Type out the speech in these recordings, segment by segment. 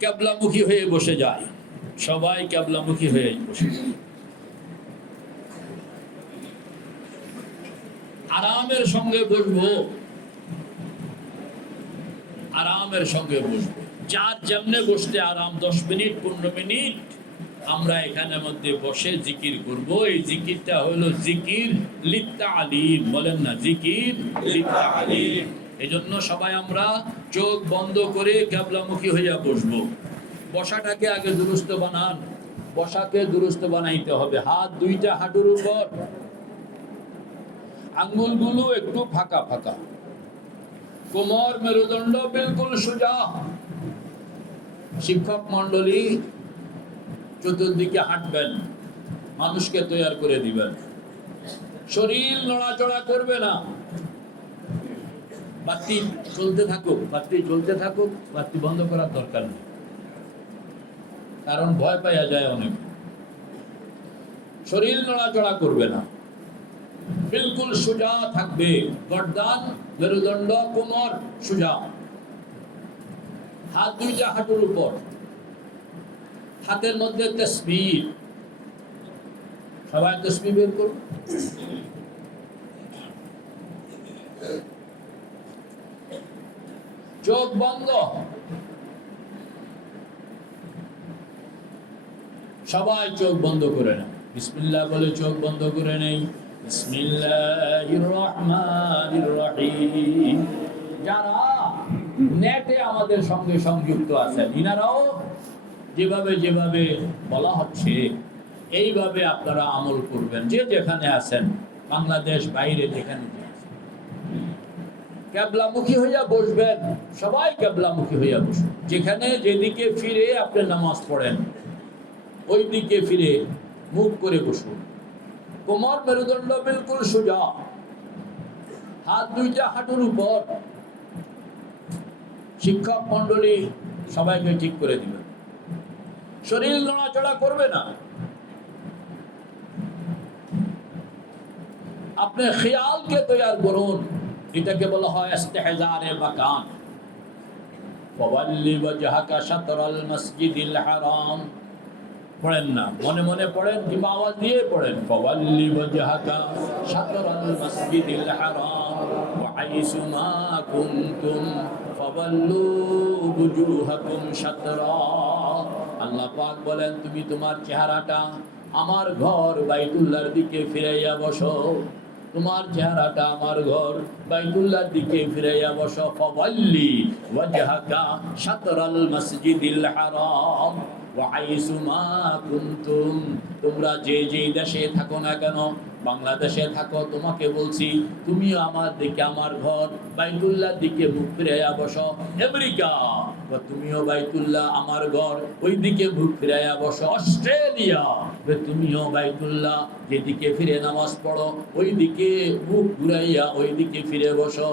ক্যাবলামুখী হয়ে বসে যায়, সবাই ক্যাবলামুখী হয়ে বসে যায়। আরামের সঙ্গে বসবো, আরামের সঙ্গে বসবো। যার যেমনে বসতে আরাম, 10 মিনিট 15 মিনিট আমরা এখানের মধ্যে বসে জিকির করব। এই জিকিরটা হলো জিকির লিত্তালিম, বলেন না, জিকির লিত্তালিম। এই জন্য সবাই আমরা চোখ বন্ধ করে ক্যাবলামুখী হইয়া বসবো। বসাটাকে আগে দুরুস্ত বানান, বসাকে দুরুস্ত বানাইতে হবে। হাত দুইটা হাঁটুর উপর, আঙ্গুলগুলো একটু ফাঁকা ফাঁকা, কোমর মেরুদণ্ড বিলকুল সোজা। শিক্ষক মন্ডলী চতুর্দিকে হাঁটবেন, মানুষকে তৈরি করে দিবেন। শরীর নড়াচড়া করবে না। বাতি চলতে থাকুক, বাতি চলতে থাকুক, বাতি বন্ধ করার দরকার নেই, কারণ ভয় পাইয়া যায় অনেক। শরীর নড়াচড়া করবে না, বিলকুল সোজা থাকবে। গর্দান মেরুদণ্ড কোমর সোজা, হাত দুইটা হাঁটুর উপর, হাতের মধ্যে তাসবিহ। সবাই তাসবিহ বের করুন। চোখ বন্ধ, সবাই চোখ বন্ধ করে নেন। বিসমিল্লাহ বলে চোখ বন্ধ করে নেই। বিসমিল্লাহির রহমানির রহিম। যারা নেটে আমাদের সঙ্গে সংযুক্ত আছেন, ইনারাও যেভাবে যেভাবে বলা হচ্ছে এইভাবে আপনারা আমল করবেন। যে যেখানে আছেন, বাংলাদেশ বাইরে যেখানে ক্যাবলামুখী হইয়া বসবেন, সবাই ক্যাবলামুখী হইয়া বসবেন। যেখানে যেদিকে ফিরে আপনি নামাজ পড়েন, ওই দিকে ফিরে মুখ করে বসুন। কোমর মেরুদণ্ড বিলকুল সোজা, হাত দুইটা হাঁটুর উপর। শিক্ষক মন্ডলী সবাইকে ঠিক করে দিবেন। শরীর নড়াচড়া করবে না। আপনি খেয়ালকে তৈরি করুন। এটাকে বলা হয় ইস্তেহজারে মাকান। ফাওয়াল্লি ওয়াজহাকা শাতরাল মসজিদিল হারাম। পড়েন না, মনে মনে পড়েন কিংবা আওয়াজ দিয়ে পড়েন। ফাওয়াল্লি ওয়াজহাকা শাতরাল মসজিদিল হারাম ওয়া হাইসু মা কুনতুম ফাওয়াল্লু বুজুহাকুম শাতরা। আল্লাহ পাক বলেন, তুমি তোমার চেহারাটা আমার ঘর বাইতুল্লাহর দিকে ফিরাইয়া বসো। তোমার চেহারাটা আমার ঘর বাইতুল্লাহর দিকে ফিরাইয়া বসো। ফাওয়াল্লি ওয়াজহাকা শাতরাল মসজিদিল হারাম ওয়া হাইসু মা কুনতুম। তোমরা যে যেই দেশে থাকো না কেন, বাংলাদেশে থাকো, তোমাকে বলছি তুমিও আমার দিকে, আমার ঘর বাইতুল্লাহর দিকে মুখ ফিরাইয়া বসো। আমেরিকা, তুমিও বাইতুল্লাহ আমার ঘর, ওই দিকে মুখ ফিরাইয়া বসো। অস্ট্রেলিয়া, তুমিও বাইতুল্লাহ যেদিকে ফিরে নামাজ পড়ো, ওই দিকে মুখ ঘুরাইয়া ওই দিকে ফিরে বসো।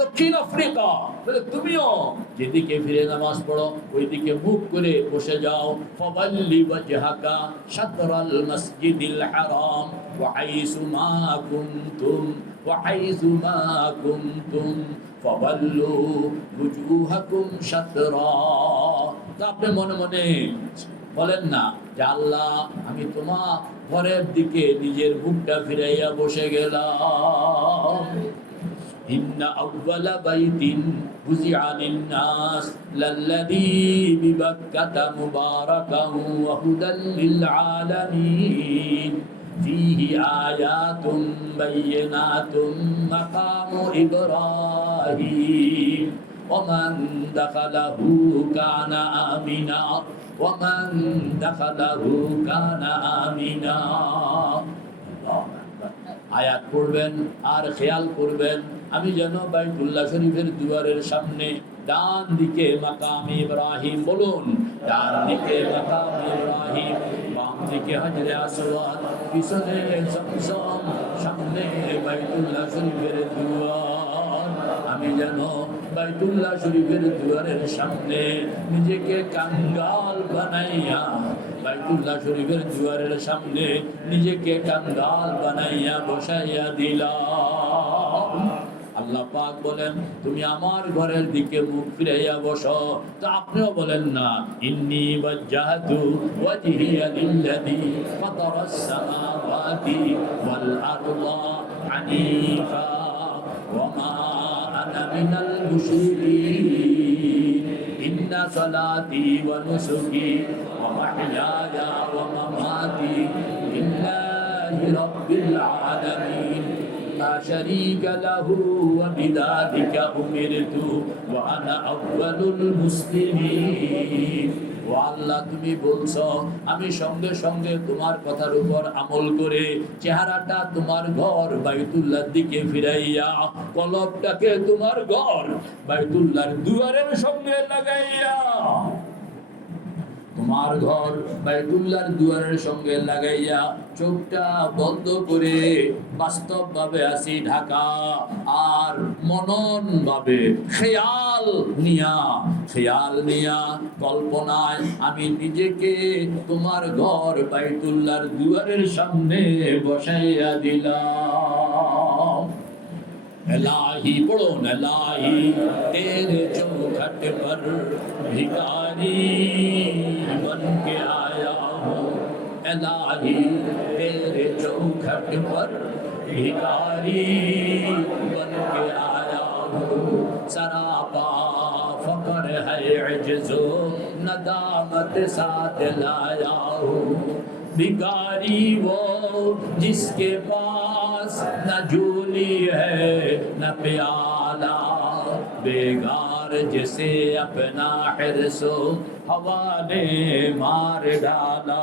দক্ষিণ আফ্রিকা, তুমিও যেদিকে ফিরে নামাজ পড়ো ওই দিকে মুখ করে বসে যাও। ফাওয়াল্লি ওয়াজহাকা শাতরাল মসজিদিল হারাম ওয়া হাইসু মা কুনতুম ওয়া হাইসু মা কুনতুম ফাওয়াল্লু বুজুহাকুম শাতরা। তা আপনি মনে মনে বলেন না যে আল্লাহ, আমি তোমার ঘরের দিকে নিজের মুখটা ফিরাইয়া বসে গেলাম। ইন্না আউওয়ালা বাইতিন বুজিআ লিন-নাস লাল্লাযী বিবাক্কাতা মুবারাকান ওয়া হুদাল লিল আলামিন ফীহি আয়াতুন বায়্যিনাতুন মাকামু ইব্রাহিম ওয়া মান দাখালাহু কানা আমিনা ওয়া মান দাখালাহু কানা আমিনা। আয়াত পড়বেন আর খেয়াল করবেন, আমি যেন বাইতুল্লাহ শরীফের দুয়ারের সামনে ডান দিকে মাকাম ইব্রাহিম, বলুন ডান দিকে মাকাম ইব্রাহিম, বাম দিকে হাজরে আসওয়াদ, পিছনে জমজম, সামনে বাইতুল্লাহ শরীফের দুয়ার। আমি যেন বাইতুল্লাহ শরীফের দুয়ারের সামনে নিজেকে কাঙ্গাল বানাইয়া, বাইতুল্লাহ শরীফের দুয়ারের সামনে নিজেকে কাঙ্গাল বানাইয়া বসাইয়া দিলাম। আল্লাহ আল্লাহ পাক বলেন তুমি আমার ঘরের দিকে মুখ ফিরাইয়া বসো, তো আপনিও বলেন না ইন্নী ওয়াজ্জাহতু ওয়াজহিয়া লিল্লাযী ফাতারাস সামাওয়াতি ওয়াল আরদা হানিফা ওয়া মা আনা মিনাল মুশরিকিন ইন্না সালাতি ওয়া নুসুকি ওয়া মাহইয়ায়া ওয়া মামাতি লিল্লাহি রাব্বিল আলামিন لا شريك له وبذلك أمرت وأنا أول المسلمين ও আল্লাহ তুমি বলছো আমি সঙ্গে সঙ্গে তোমার কথার উপর আমল করে চেহারাটা তোমার ঘর বাইতুল্লাহর দিকে ফিরাইয়া কলবটাকে তোমার ঘর বাইতুল্লাহর দুয়ারের সঙ্গে লাগাইয়া তোমার ঘর বাইতুল্লাহর দুয়ারের সঙ্গে লাগাইয়া চোখটা বন্ধ করে বাস্তব ভাবে আসি ঢাকা আর মনন ভাবে খেয়াল নিয়া কল্পনায় আমি নিজেকে তোমার ঘর বাইতুল্লাহর দুয়ারের সামনে বসাইয়া দিলাম। इलाही पढ़ो न इलाही तेरे चौखट पर भिखारी बन के आया हूँ, इलाही तेरे चौखट पर भिखारी बन के आया हूँ। सरापा फकर है अजज़ो नदामत साथ लाया हूँ। भिखारी वो जिसके पास न झोली है न प्याला, बेगार जिसे अपना हिर्सो हवा ने मार डाला।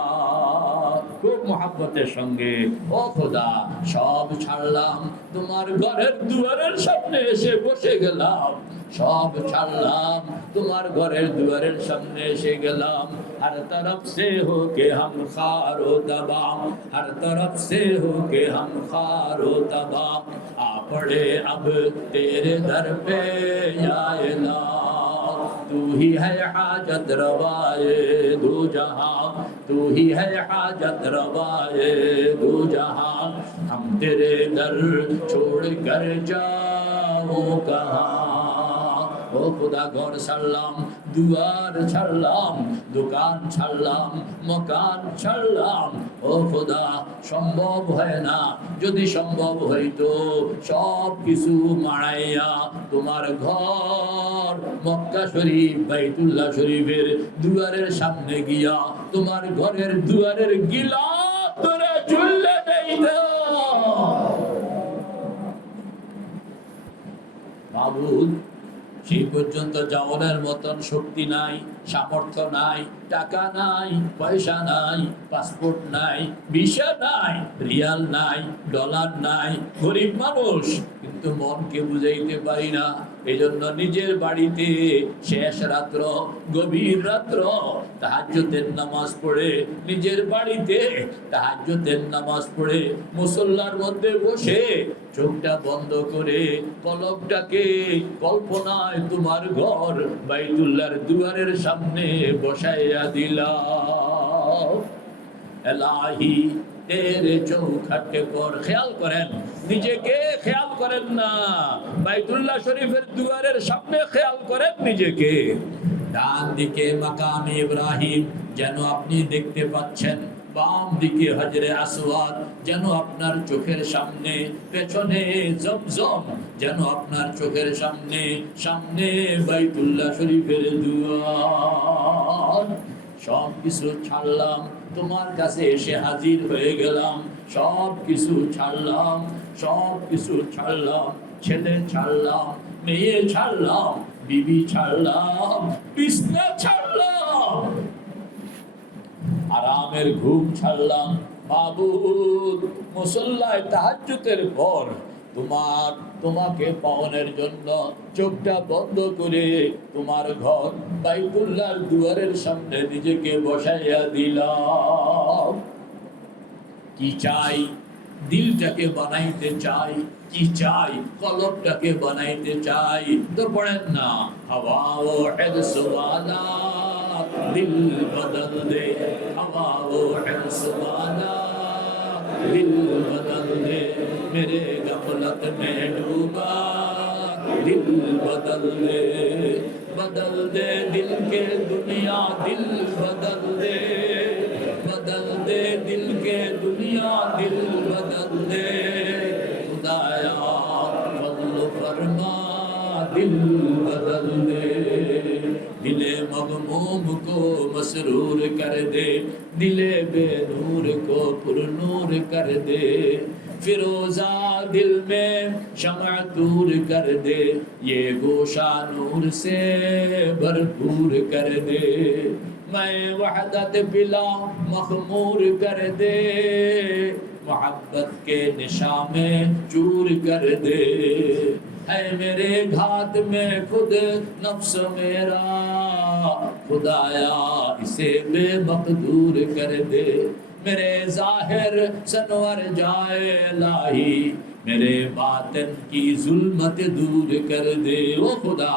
খুব মহাব্বতের সঙ্গে ও খোদা সব ছাড়লাম তোমার ঘরের দুয়ারের সামনে এসে বসে গেলাম, সব ছাড়লাম তোমার ঘরের দুয়ারের সামনে এসে গেলাম। हर तरफ से होके हम खारो तबाम, हर तरफ से होके हम खारो तबाम, आ पड़े अब तेरे दर पे या इलाह। तू ही है हाजत रवाए दो जहां, तू ही है हाजत रवाए दो जहां, हम तेरे दर छोड़ कर जाओ कहां। ও খোদা ঘর ছাড়লাম, দুয়ার ছাড়লাম, দোকান ছাড়লাম, মকান ছাড়লাম। ও খোদা সম্ভব হয় না, যদি সম্ভব হইতো সব কিছু মারাইয়া তোমার ঘর মক্কা শরীফ বাইতুল্লাহ শরীফের দুয়ারের সামনে গিয়া তোমার ঘরের দুয়ারের গিলাফ ধরে ঝুলে দিতাম। মাবুদ সেই পর্যন্ত যাওয়ার মতন শক্তি নাই, সামর্থ্য নাই, টাকা নাই, পয়সা নাই, পাসপোর্ট নাই, ভিসা নাই, রিয়াল নাই, ডলার নাই, গরিব মানুষ, কিন্তু মনকে বুঝাইতে পারি না। এজন্য নিজের বাড়িতে শেষ রাত্র, গভীর রাত্র তাহাজ্জুদের নামাজ পড়ে, নিজের বাড়িতে তাহাজ্জুদের নামাজ পড়ে মুসল্লার মধ্যে বসে চোখটা বন্ধ করে কলবটাকে কল্পনায় তোমার ঘর বাইতুল্লাহর দুয়ারের সামনে বসাইয়া দিলাম। এলাহি তেরে চৌখাটে পর খেয়াল করেন, নিজেকে খেয়াল করেন না, বাইতুল্লাহ শরীফের দুয়ারের সামনে খেয়াল করেন নিজেকে। ডান দিকে মাকাম ইব্রাহিম যেন আপনি দেখতে পাচ্ছেন, বাম দিকে হজরে আসওয়াদ যেন আপনার চোখের সামনে, পেছনে জমজম যেন আপনার চোখের সামনে, সামনে বাইতুল্লাহ শরীফের দুয়ার। সব কিছু ছাড়লাম, তোমার কাছে এসে হাজির হয়ে গেলাম। সব কিছু ছাড়লাম, সব কিছু ছাড়লাম, ছেলে ছাড়লাম, মেয়ে ছাড়লাম, বিবি ছাড়লাম, বিছনা ছাড়লাম, আরামের ঘুম ছাড়লাম। মাবুদ মুসল্লায় তাহাজ্জুদের পর তোমাকে পাওয়ার জন্য চোখটা বন্ধ করে তোমার ঘর বাইতুল্লাহর দুয়ারের সামনে নিজেকে বসাইয়া দিলাম। কি চাই? দিলটাকে বানাইতে চাই। কি চাই? কলবটাকে বানাইতে চাই। তো পড়েন না, হাওয়া ও হিরস ওয়ালা দিল বদল দে, হাওয়া ও হিরস ওয়ালা दिल बदल दे, मेरे गफलत में डूबा दिल बदल दे दिल के दुनिया दिल बदल दे दिल के दुनिया दिल बदल दे खुदाया फज़्ल फरमा दिल बदल दे दिले मगमूम को मसरूर कर दे दिले बेनूर को पुरनूर कर दे फिरोजा दिल में शम्अ दूर कर दे ये गोशा नूर से भरपूर कर दे मैं वहदत बिला मखमूर कर दे मोहब्बत के निशा में चूर कर दे है मेरे घात में खुद नफ्स मेरा खुदाया इसे बेमकदूर कर दे मेरे जाहिर सनवर जाए लाही मेरे बातिन की जुल्मत दूर कर दे ও খোদা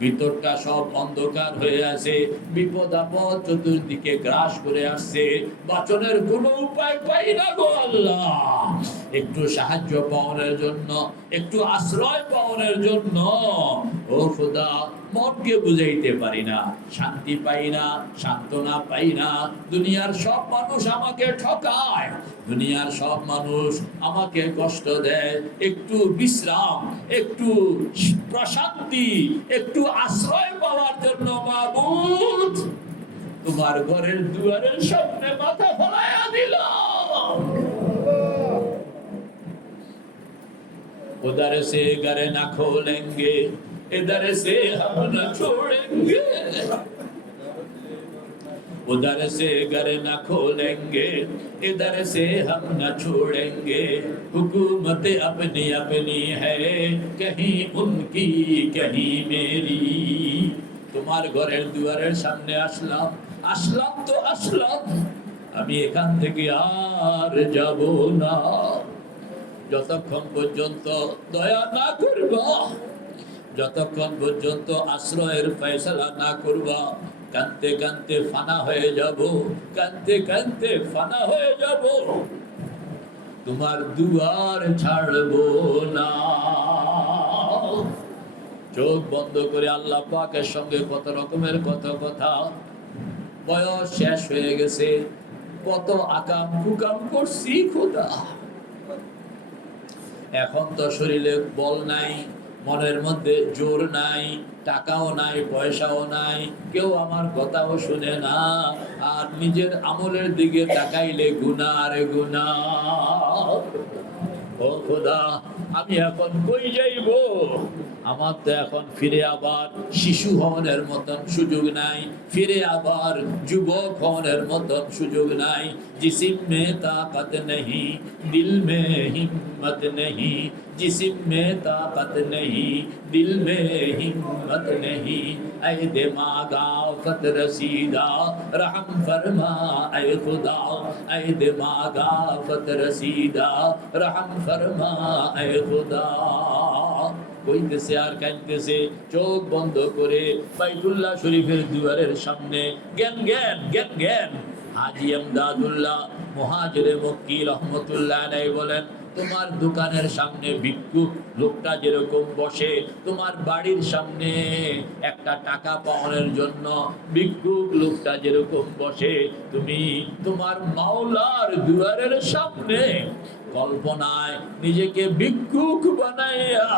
ভিতরটা সব অন্ধকার হয়ে আছে বিপদ আপদ চতুর্দিকে গ্রাস করে আসছে বাঁচনের কোনো উপায় পাই না গো আল্লাহ একটু সাহায্য পাওয়ার জন্য একটু আশ্রয় পাওয়ার জন্য ও খোদা মনকে বুঝাইতে পারি না শান্তি পাই না সান্ত্বনা পাই না দুনিয়ার সব মানুষ আমাকে ঠকায় দুনিয়ার সব মানুষ আমাকে কষ্ট দেয় একটু বিশ্রাম একটু প্রশান্তি একটু আশ্রয় পাওয়ার জন্য মাবুদ তোমার ঘরের দুয়ারের সামনে মাথা ফলায়া দিলাম उधर से घर न खोलेंगे इधर से हम न छोड़ेंगे उधर से घर न खोलेंगे इधर से हम न छोड़ेंगे हुकूमत अपनी अपनी है कहीं उनकी कहीं मेरी तुम्हार घरेर दुआरेर सामने আসলাম আসলাম তো আসলাম আমি এখান থেকে আর যাব না যতক্ষণ পর্যন্ত দয়া না করবা যতক্ষণ পর্যন্ত আশ্রয়ের ফয়সালা না করবা কাঁদতে কাঁদতে ফানা হয়ে যাব কাঁদতে কাঁদতে ফানা হয়ে যাব তোমার দুয়ার ছাড়বো না চোখ বন্ধ করে আল্লাহ পাকের সঙ্গে কত রকমের কথা বয়স শেষ হয়ে গেছে কত আকাম কুকাম করছি খোদা এখন তো শরীরে বল নাই মনের মধ্যে জোর নাই টাকাও নাই পয়সাও নাই কেউ আমার কথাও শুনে না আর নিজের আমলের দিকে তাকাইলে গুনাহ আর গুনাহ ও খোদা আমি এখন কই যাইব আমার তো এখন ফিরে আবার শিশু হওয়ার মতন সুযোগ নাই ফিরে আবার যুবক হওয়ার মতন সুযোগ নাই जिस्म में ताकत नहीं दिल में हिम्मत नहीं जिस्म में ताकत नहीं दिल में हिम्मत नहीं ऐ दिमागा फत रसीदा रहम फरमा ऐ खुदा ऐ दिमागा फत रसीदा रहम फरमा ऐ खुदा কইতেছে আর কাঁদতেছে চোখ বন্ধ করে বাইতুল্লাহ শরীফের দুয়ারের সামনে জ্ঞান জ্ঞান জ্ঞান জ্ঞান হাজী আমদাদুল্লাহ মুহাজিরে মক্কি রহমতুল্লাহ আলাইহি বলেন তোমার দোকানের সামনে ভিক্ষুক লোকটা যেরকম বসে তোমার বাড়ির সামনে একটা টাকা পাওয়ার জন্য ভিক্ষুক লোকটা যেরকম বসে তুমি তোমার মাওলার দুয়ারের সামনে কল্পনায় নিজেকে ভিক্ষুক বানাইয়া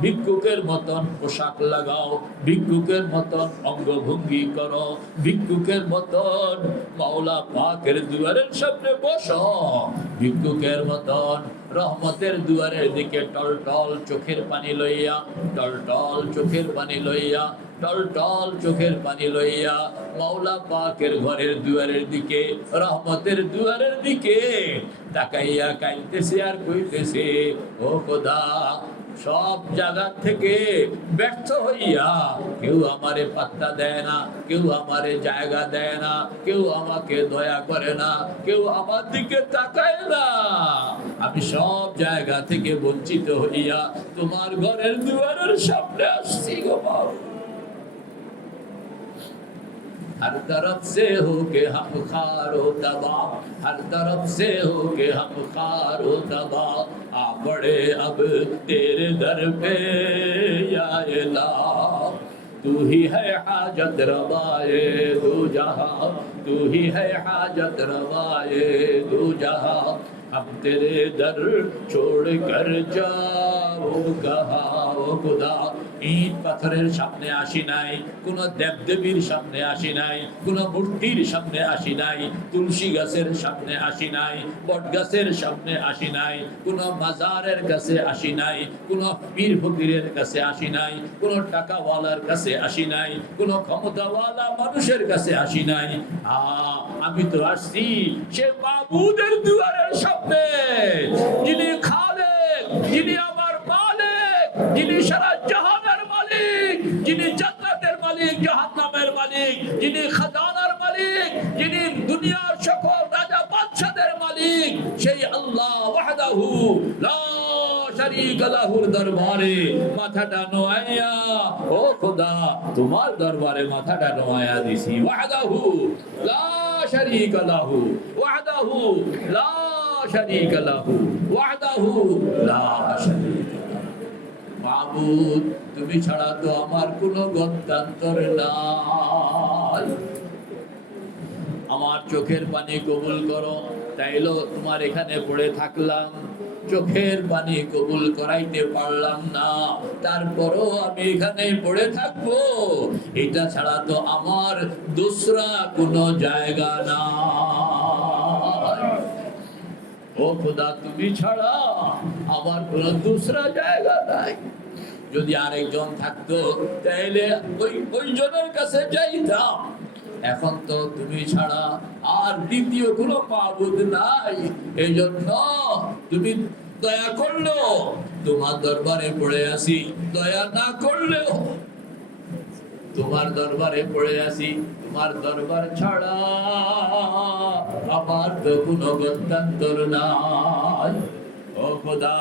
ভিক্ষুকের মতন পোশাক লাগাও ভিক্ষুকের মতন অঙ্গভঙ্গি করো ভিক্ষুকের মতন মাওলা পাকের দুয়ারের সামনে বসো ভিক্ষুকের মতন রহমতের দুয়ারের দিকে টলটল চোখের পানি লইয়া টলটল চোখের পানি লইয়া টলটল চোখের পানি লইয়া মাওলা পাকের ঘরের দুয়ারের দিকে রহমতের দুয়ারের দিকে তাকাইয়া কাইতেছে আর কইতেছে ও খোদা সব জায়গা থেকে ব্যর্থ হইয়া কেউ আমারে পাত্তা দেয় না কেউ আমারে জায়গা দেয় না কেউ আমাকে দয়া করে না কেউ আমার দিকে তাকায় না আমি সব জায়গা থেকে বঞ্চিত হইয়া তোমার ঘরের দুয়ারের সামনে আসছি গো বাবা हर तरफ से हो के हम खारो तबा, हर तरफ से हो के हम खारो तबा, आ पड़े अब तेरे दर पे या इलाह। तू ही है हाजत रवाए दो जहां, तू ही है हाजत रवाए दो जहां, हम तेरे दर छोड़ कर जाओ कहा। ও খোদা, ইট পাথরের সামনে আসি নাই, কোন দেবদেবীর সামনে আসি নাই, কোন মূর্তির সামনে আসি নাই, তুলসী গাছের সামনে আসি নাই, বট গাছের সামনে আসি নাই, কোন মাজারের কাছে আসি নাই, কোন পীর ফকিরের কাছে আসি নাই, কোন টাকাওয়ালার কাছে আসি নাই, কোন ক্ষমতাওয়ালা মানুষের কাছে আসি নাই। আমি তো আসছি সে মাবুদের দুয়ারের সামনে, যিনি খালেক, যিনি আমার মালিক, যিনি সারা জাহানের মালিক, যিনি জান্নাতের মালিক, জাহান্নামের মালিক, যিনি খাজানার মালিক, যিনি দুনিয়ার সকল রাজা বাদশাদের মালিক, সেই আল্লাহ ওয়াহদাহু লা শারীকা লাহুর দরবারে মাথাটা নোয়াইয়া, ও খোদা তোমার দরবারে মাথাটা নোয়াইয়া দিছি। ওয়াহদাহু লা শারীকা লাহু, ওয়াহদাহু লা শারীকা লাহু, ওয়াহদাহু লা শারীকা লাহু। মাবুদ, তুমি ছাড়া তো আমার কোনো গত্যন্তর নাই। আমার চোখের পানি কবুল করো, তাইলো তোমার এখানে পড়ে থাকলাম, চোখের পানি কবুল করাইতে পারলাম না, তারপরও আমি এখানে পড়ে থাকবো। এটা ছাড়া তো আমার দুসরা কোনো জায়গা না। ও খোদা, তুমি ছাড়া আমার কোনো দুসরা জায়গা নাই। যদি আরেকজন থাকতো তাহলে ওই জনের কাছে যাইতাম। এখন তো তুমি ছাড়া আর দ্বিতীয় কোনো মাবুদ নাই। এই জন্য তুমি দয়া করলেও তোমার দরবারে পড়ে আসি, দয়া না করলেও তোমার দরবারে পড়ে আসি। তোমার দরবার ছাড়া আমার তো কোনো গত্যন্তর নাই। ও খোদা,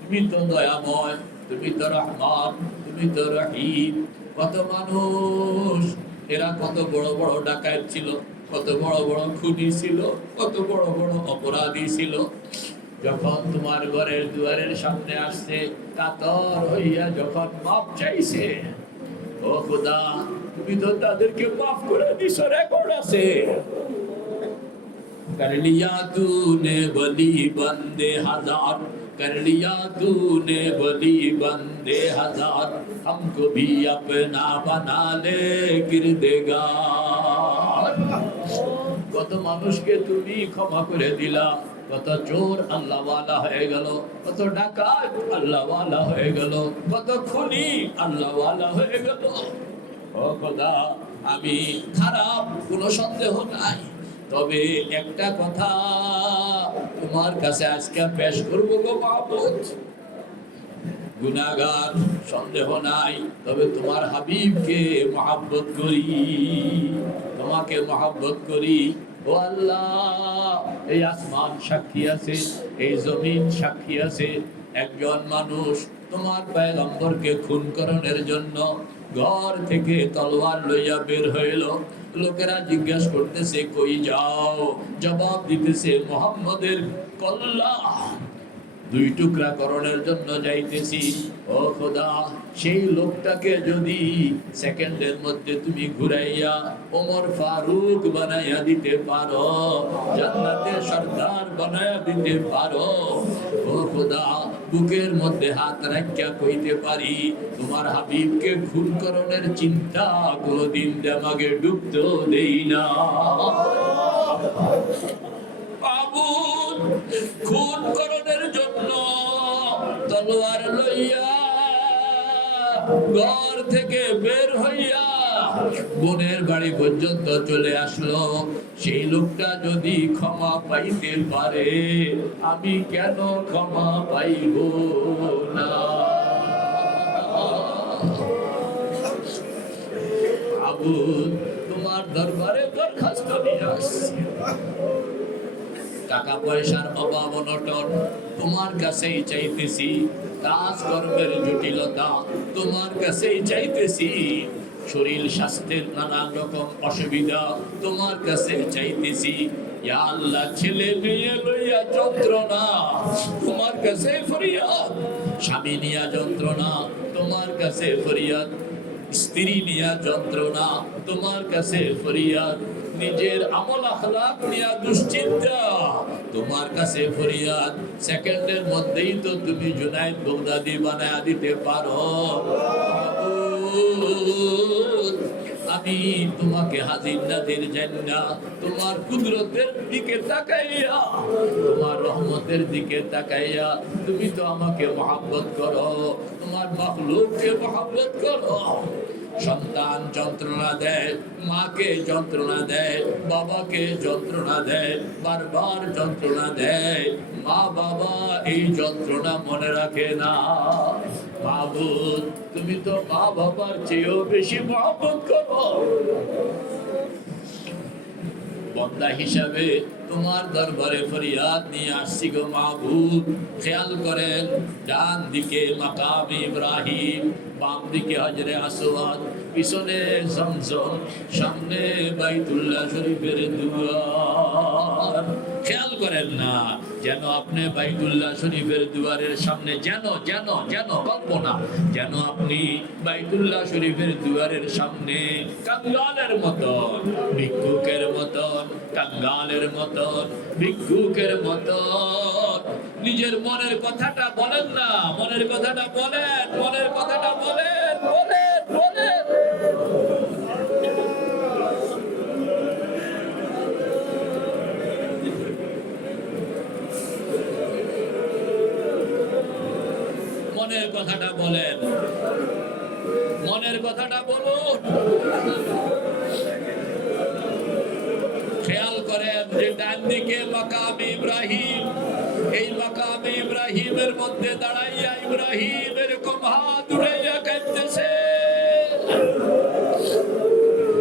তুমি তো দয়াময়, তুমি তো রহমান, তুমি তো রহিম। কত মানুষ, এরা কত বড় বড় ডাকাত ছিল, কত বড় বড় খুনি ছিল, কত বড় বড় অপরাধী ছিল, যখন তোমার ঘরের দুয়ারের সামনে আসছে কাতর হইয়া যখন মাপ চাইছে, ও খোদা তুমি তো তাদেরকে মাফ করে দিছো, রেকর্ড আছে। कर लिया तूने वली बंदे हजार, कर लिया तूने वली बंदे हजार, हमको भी अपना बना ले किरदेगार। কত মানুষকে তুমি ক্ষমা করে দিলা, কত চোর আল্লাহওয়ালা হয়ে গেল, কত ডাকাত আল্লাহওয়ালা হয়ে গেল, কত খুনি আল্লাহওয়ালা হয়ে গেল। ও খোদা, আমি খারাপ, কোনো সন্দেহ নাই, তবে একটা কথা তোমার কাছে আজকে পেশ করবো গো মাবুদ। গুনাহগার, সন্দেহ নাই, তবে তোমার হাবিবকে মহব্বত করি, তোমাকে মহব্বত করি। ও আল্লাহ, এই আসমান সাক্ষী আছে, এই জমিন সাক্ষী আছে, একজন মানুষ তোমার পয়গম্বরকে খুন করণের জন্য ঘর থেকে তলোয়ার লইয়া বের হইল। লোকেরা জিজ্ঞাসা করতেছে কই যাও, জবাব দিতেছে মুহাম্মদের কল্লা দুই টুকরা করণের জন্য যাইতেছি। ও খোদা, সেই লোকটাকে যদি সেকেন্ডের মধ্যে তুমি ঘুরাইয়া ওমর ফারুক বানাইয়া দিতে পারো, জান্নাতের সরদার বানাইয়া দিতে পারো, ও খোদা বুকের মধ্যে হাত রাখিয়া কইতে পারি তোমার হাবিবকে খুন করণের চিন্তা কোনদিন দেমাগে ডুবতে দেই না। খুন করণের জন্য তলোয়ার লইয়া ঘর থেকে বের হইয়া বোনের বাড়ি পর্যন্ত চলে আসলো। সেই লোকটা যদি ক্ষমা পাইতে পারে, আমি কেন ক্ষমা পাইব না? আবু, তোমার দরবারে দরখাস্ত নিয়ে আসছি। টাকা পয়সার অভাব অনটন তোমার কাছেই চাইতেছি, কাজ কর্মের জটিলতা তোমার কাছেই চাইতেছি, শরীর স্বাস্থ্যের নানান রকম অসুবিধা তোমার কাছে চাইতেছি। ইয়া আল্লাহ, ছেলে মেয়ে লইয়া যন্ত্রণা তোমার কাছে ফরিয়াদ, স্বামী নিয়া যন্ত্রণা তোমার কাছে ফরিয়াদ, স্ত্রী নিয়া যন্ত্রণা তোমার কাছে ফরিয়াদ, নিজের আমল আখলাক নিয়া দুশ্চিন্তা তোমার কাছে ফরিয়াদ। সেকেন্ডের মধ্যেই তো তুমি জুনায়েদ বাগদাদি বানায়া দিতে পারো। আমি তোমাকে হাজির নাজির জান্না তোমার কুদরতের দিকে তাকাইয়া, তোমার রহমতের দিকে তাকাইয়া তুমি তো আমাকে মহব্বত করো, তোমার মাখলুককে মহব্বত করো। সন্তান যন্ত্রণা দেয়, মাকে যন্ত্রণা দেয়, বাবাকে যন্ত্রণা দেয়, বারবার যন্ত্রণা দেয়। মা বাবা এই যন্ত্রণা মনে রাখে না। মাবুদ, তুমি তো মা বাবার চেয়েও বেশি মহব্বত করো। বন্দা হিসাবে তোমার দরবারে ফরিয়াদ নিয়ে আসছি গো মাবুদ। খেয়াল করেন, ডান দিকে মাকাম ইব্রাহিম, বাম দিকে হজরে আসওয়াদ, পিছনে জমজম, সামনে বাইতুল্লাহ শরীফের দুয়ার। খেয়াল করেন না যেন আপনি বাইতুল্লাহ শরীফের দুয়ারের সামনে যেন যেন যেন বলবো না, যেন আপনি বাইতুল্লাহ শরীফের দুয়ারের সামনে কাঙ্গালের মতন, ভিক্ষুকের মতন, কাঙ্গালের মতন, ভিক্ষুকের মতন নিজের মনের কথাটা বলেন না। মনের কথাটা বলেন, মনের কথাটা বলেন, বলেন বলেন। মনের কথাটা বলেন, মনের কথাটা বলুন। খেয়াল করেন যে ডান দিকে মাকাম ইব্রাহিম, এই মাকাম ইব্রাহিমের মধ্যে দাঁড়াইয়া ইব্রাহিম এরকম হাত উঠাইয়া কাঁদতেছে।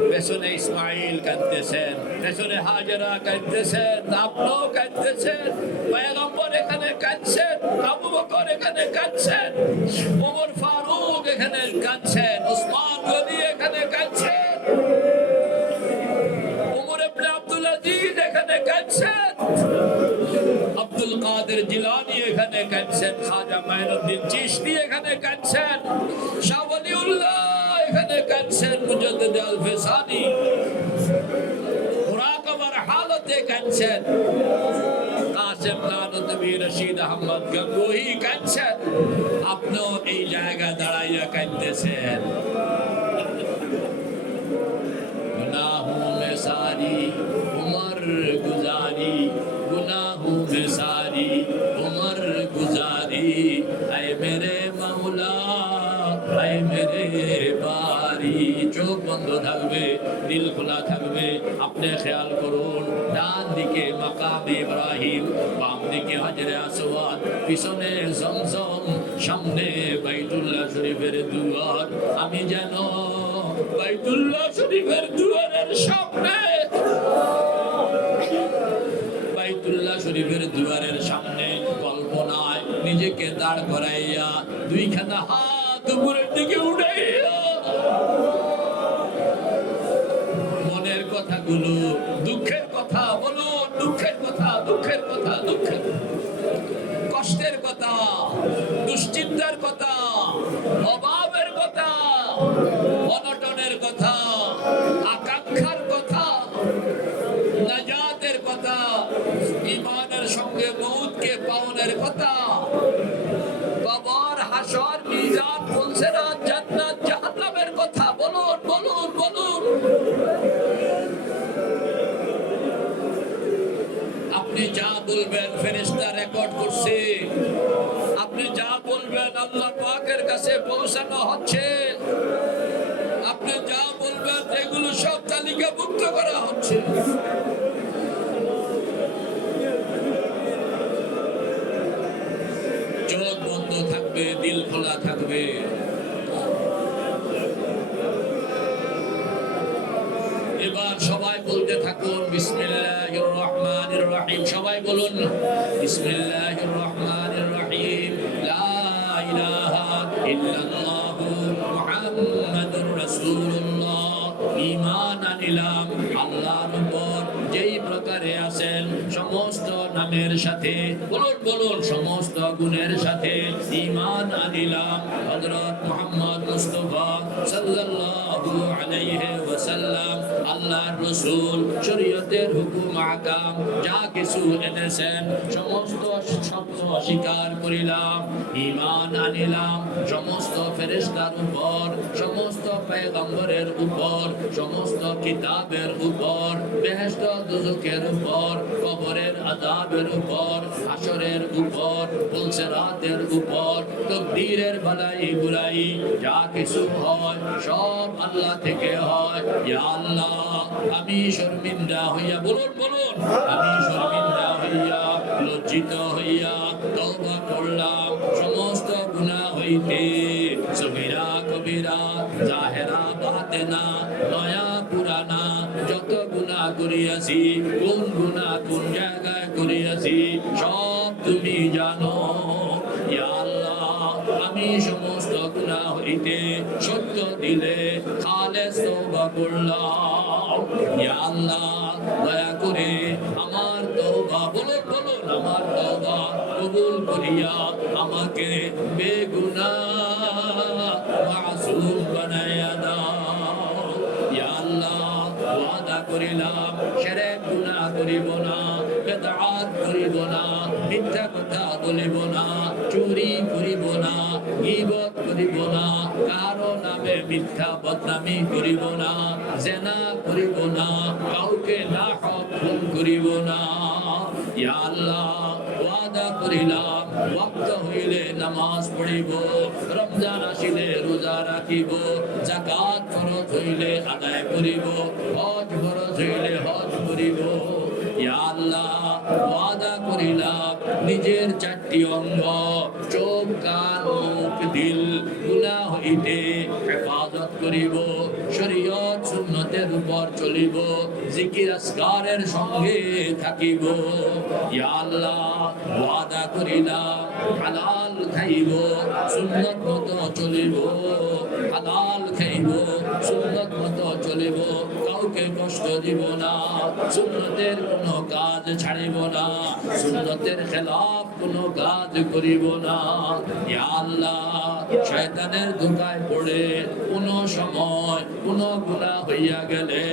পেছনে ইসমাইল কাঁদতেছেন, পেছনে হাজেরা কাঁদতেছেন, আপনিও কাঁদতেছেন, পয়গম্বর এখানে কাঁদছেন, আবু বকর এখানে কাঁদছেন, ওমর ফারুক এখানে কাঁদছেন, ওসমান গনি এখানে কাঁদছেন, ওমর ইবনে আব্দুল আজিজ এখানে কাঁদছেন, আব্দুল কাদের জিলানী এখানে কাঁদছেন, খাজা মাইনুদ্দিন চিশতি এখানে কাঁদছেন, শাহ ওয়ালিউল্লাহ এখানে কাঁদছেন, মুজাদ্দিদ আল ফিসানি মুরাকাবার হালতে কাঁদছেন, কাসেম নানতবী রশিদ আহমদ গঙ্গোহী কাঁদছেন। আপনিও এই জায়গা দাঁড়াইয়া কাঁদতেছেন। গুনাহোं में सारी उम्र गुजारी, गुनाहों में सारी उम्र गुजारी, ऐ मेरे मौला ऐ मेरे बारी। চোখ বন্ধ থাকবে, দিল খোলা থাকবে। আপনি খেয়াল করুন, ডান দিকে মাকাম ইব্রাহিম, বাম দিকে হজরে আসওয়াদ, পিছনে জমজম, সামনে বাইতুল্লাহ শরীফের দুয়ার। আমি যেন বাইতুল্লাহ শরীফের দুয়ারের সামনে, বাইতুল্লাহ শরীফের দুয়ারের সামনে কল্পনায় নিজেকে দাঁড় করাইয়া দুইখানা হাত উপরের দিকে উঠাইয়া মনের কথাগুলো, দুঃখের কথা বলুন, দুঃখের কথা, দুঃখের কথা, দুঃখের কষ্টের কথা, দুশ্চিন্তার কথা, অভাবের কথা, অনটনের কথা, আকাঙ্ক্ষার কথা, নাজাতের কথা, ঈমানের সঙ্গে মউতকে পাওয়ার কথা, কবর, হাসর, মিজান, ফুলসিরাত, জান্নাত, জাহান্নামের কথা বলুন, বলুন, বলুন। আপনি যা বলবেন ফেরেশতা রেকর্ড করছে, আপনি যা বলবেন আল্লাহ পাকের কাছে পৌঁছানো হচ্ছে, আপনি যা বলবেন এগুলো সব তালিকাভুক্ত করা হচ্ছে। চোখ বন্ধ থাকবে, দিল খোলা থাকবে। এবার সবাই বলতে থাকুন বিসমিল্লাহির রহমানির রহিম। সবাই বলুন বিসমিল্লাহির রহমানির রহিম। লা ইলাহা ইল্লাল্লাহু মুহাম্মাদুর রাসূলুল্লাহ। ঈমান আনিলাম আল্লাহর উপর যেই প্রকারে আছেন সমস্ত নামের সাথে, বলুন সমস্ত গুণের সাথে ঈমান আনিলাম হযরত মুহাম্মদ মুস্তাফা সাল্লাল্লাহু আলাইহি ওয়াসাল্লাম আল্লাহর রাসূল শরীয়তের হুকুম আহকাম যা কিছু এনেছেন সমস্ত সত্য স্বীকার করিলাম। ঈমান আনিলাম সমস্ত ফেরেশতার উপর, সমস্ত পয়গম্বরের উপর, সমস্ত কিতাবের উপর, বেহেশত দুজকের উপর, কবরের আযাবের উপর, হাশরের উপর, পুলসিরাতের উপর, তকদীরের বালাই বুরাই যা কিছু হয় সব আল্লাহ থেকে হয়। ইয়া আল্লাহ আমি শর্মিন্দা হইয়া, বলুন আমি শর্মিন্দা হইয়া লজ্জিত হইয়া তওবা করলাম সমস্ত গুনাহ হইতে, সগীরা কবিরা জাহেরা বাতেনা নয়া পুরানা যত গুনাহ করিয়াছি, কোন গুনাহ কোন জায়গায় করিয়াছি সব তুমি জানো। ইয়া আল্লাহ আমি সমস্ত গুনাহ হইতে সত্য দিলে খালেস তওবা করলাম। ইয়া আল্লাহ দয়া করে আমার তওবা, বলুন আমার তওবা কবুল করিয়া আমাকে বেগুনাহ মাসুম বানায়া দাও। ইয়া আল্লাহ ওয়াদা করিলাম শিরক গুনাহ করিব না, বিদআত করিব না, মিথ্যা কথা বলিব না, চুরি করিব না, গীবত করিব না, কারো নামে মিথ্যা বদনামি করিব না, জিনা করিব না, কাউকে নাহক খুন করিব না। ইয়া আল্লাহ ওয়াদা করিলাম ওয়াক্ত হইলে নামাজ পড়িব, রমজান আসিলে রোজা রাখিব, যাকাত ফরজ হইলে আদায় করিব, হজ ফরজ হইলে হজ করিব। ইয়া আল্লাহ ওয়াদা করিলাম নিজের চারটি অঙ্গ চোখ কান মুখ দিল গুনাহ হইতে হেফাজত করিব, শরীয়ত সুন্নতের উপর চলিব, জিকির আজকারের সঙ্গে থাকিব। ইয়া আল্লাহ ওয়াদা করিলাম হালাল খাইব, সুন্নত মতো চলিব, হালাল খাইব, সুন্নত মতো চলিব, কাউকে কষ্ট দিব না, সুন্নতের কোনো কাজ ছাড়িব না, সুন্নতের খেলাফ কোনো কাজ করিব না। ইয়া আল্লাহ শয়তানের ধোঁকায় পড়ে কোনো সময় কোনো গুনাহ হইয়া গেলে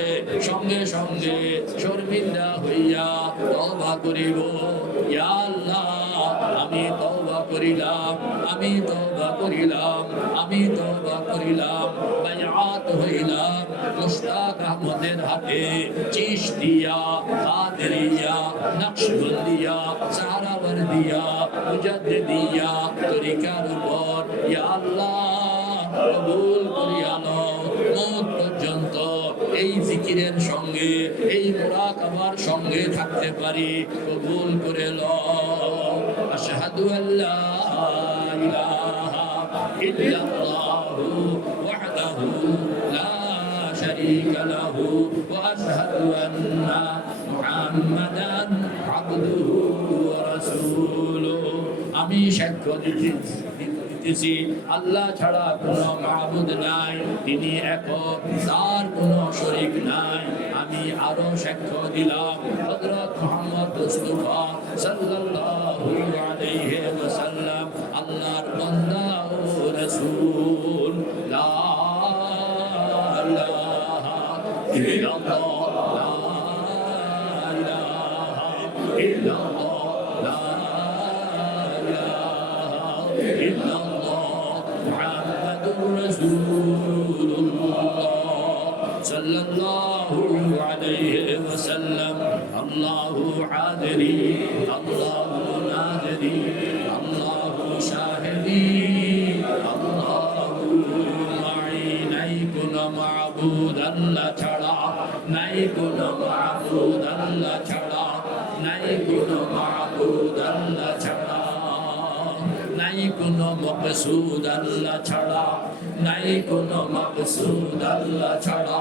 সঙ্গে সঙ্গে শর্মিন্দা হইয়া তওবা করিব। ইয়া আল্লাহ আমি তওবা করিলাম, আমি তওবা করিলাম, আমি তওবা করিলাম, বায়াত হইলাম মুশতাক আহমদের হাতে, চিশতিয়া, কাদেরিয়া, নকশবন্দিয়া, সাহারাওয়ার্দিয়া, মুজাদ্দিদিয়া তরিকার উপর ইয়া আল্লাহ কবুল করিয়া নাও। মওত পর্যন্ত এই জিকিরের সঙ্গে এই মুরাকাবার সঙ্গে থাকতে পারি, কবুল করে লও। আশহাদু আল্লা ইলাহা ইল্লাল্লাহু ওয়াহদাহু লা শারীকা লাহু ওয়া আশহাদু আন্না মুহাম্মাদান আবদুহু ওয়া রাসূলুহু। আমি সাক্ষ্য দিতেছি আল্লাহ ছাড়া কোনো মাবুদ নাই, তিনি একক, তার কোনো শরীক নাই। আমি আরো সাক্ষ্য দিলাম হযরত মুহাম্মদ মুস্তাফা সাল্লাল্লাহু আলাইহি ওয়াসাল্লাম আল্লাহর বান্দা ও রাসূল। লা ইলাহা ইল্লাল্লাহ, লা ইলাহা ইল্লাল্লাহ, লা ইলাহা ইল্লাল্লাহ, মুহাম্মাদুর রাসূলুল্লাহ সাল্লাল্লাহু আলাইহি ওয়াসাল্লাম। আল্লাহু আদরি, আল্লাহু নাদরি, আল্লাহু শাহিদি, আল্লাহু মাই। নাই কোন মাবুদ আল্লাহ ছাড়া, নাই কোন মাবুদ আল্লাহ ছাড়া, নাই কোন মাবুদ আল্লাহ ছাড়া, নাই কোন মকসুদ আল্লাহ ছাড়া, নাই কোন মকসুদ আল্লাহ ছাড়া,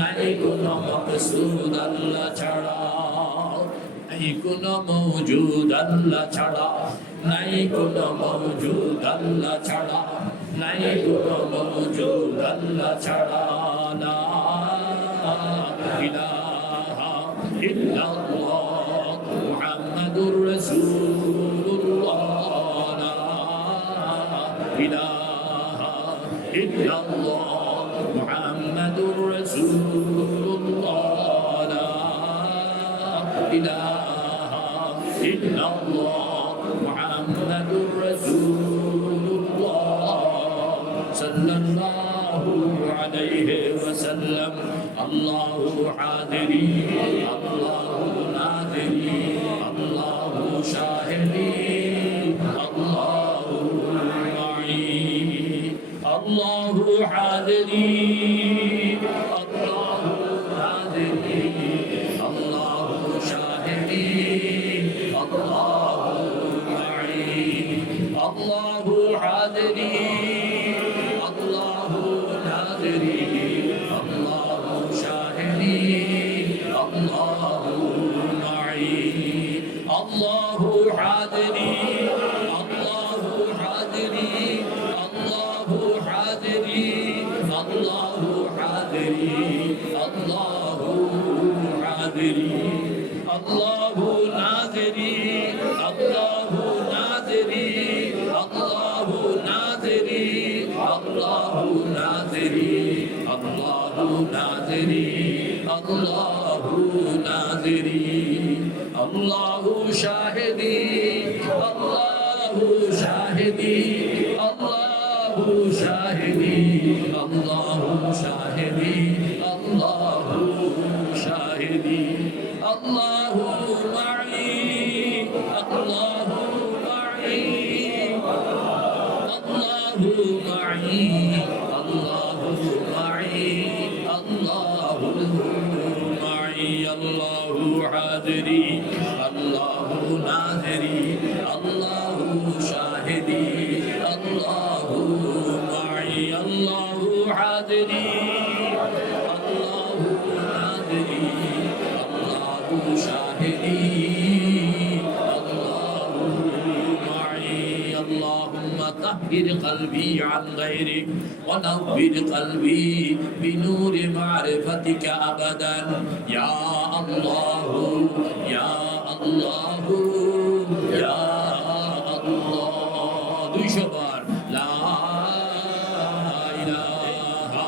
নাই কোন মকসুদ আল্লাহ ছাড়া, নাই কোন মওজুদ আল্লাহ ছাড়া, নাই কোন মওজুদ আল্লাহ ছাড়া, নাই কোন মওজুদ আল্লাহ ছাড়া। লা ইল্লাল্লাহ মুহাম্মাদুর রাসূলুল্লাহ লা ইলাহা ইল্লাল্লাহ মুহাম্মাদুর রাসূলুল্লাহ লা ইলাহা ইল্লাল্লাহ মুহাম্মাদুর রাসূলুল্লাহ সাল্লাল্লাহু আলাইহি ওয়াসাল্লাম আল্লাহু হাদিরি আল্লাহু নাদিরি আল্লাহু শাহিদি আল্লাহু মাই আল্লাহু হাদিরি আল্লাহু নাদিরি আল্লাহু শাহিদি আল্লাহু মাই আল্লাহু হাদিরি আল্লাহু নাদিরি আল্লাহু শাহিদি আল্লাহু মাই আল্লাহু হাদিরি আল্লাহু হাদিরি আল্লাহু হাদিরি আল্লাহু হাদিরি আল্লাহু হাদিরি আল্লাহু নাদিরি আল্লাহু নাদিরি আল্লাহু নাদিরি আল্লাহু নাদিরি আল্লাহু নাদিরি আল্লাহু নাদিরি আল্লাহু শাহিদি আল্লাহু শাহিদি আল্লাহু শাহিদি আল্লাহু শাহিদি আল্লাহু শাহিদি আল্লাহু মাই আল্লাহু মাই আল্লাহু মাই আল্লাহু মাই আল্লাহু মাই আল্লাহু হাদিরি আল্লাহু নাদিরি আল্লাহু শাহিদি আল্লাহু মাই আল্লাহু হাদিরি আল্লাহু নাদিরি আল্লাহু শাহিদি আল্লাহু মাই اللهم طهر قلبي عن غيرك ونور قلبي بنور معرفتك أبدا يا الله يا الله يا الله দুইশবার লা ইলাহা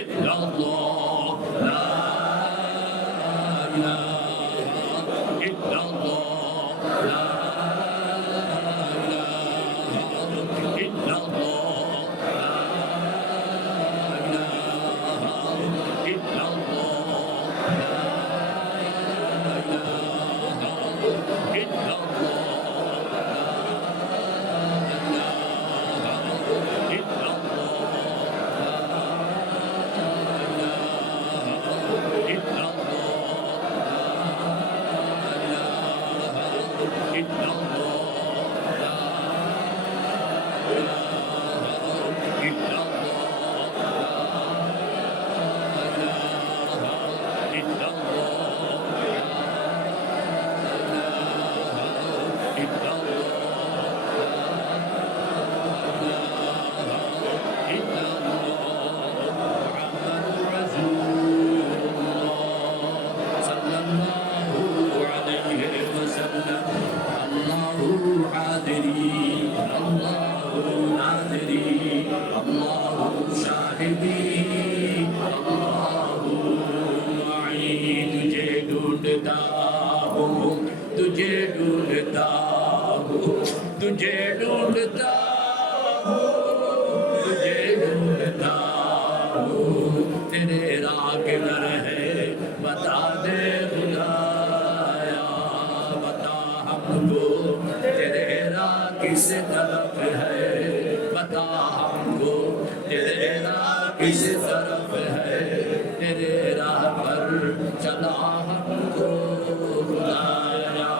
ইল্লাল্লাহ লা ইলাহা ইল্লাল্লাহ লা तुझे ढूंढता हूँ तुझे ढूंढता हूँ तुझे ढूंढता हूँ तेरे राह किधर है बता दे खुदाया बता हमको तेरे राह किस तरफ है बता हमको तेरे राह किस तरफ है तेरे राह पर चला हमको खुदाया।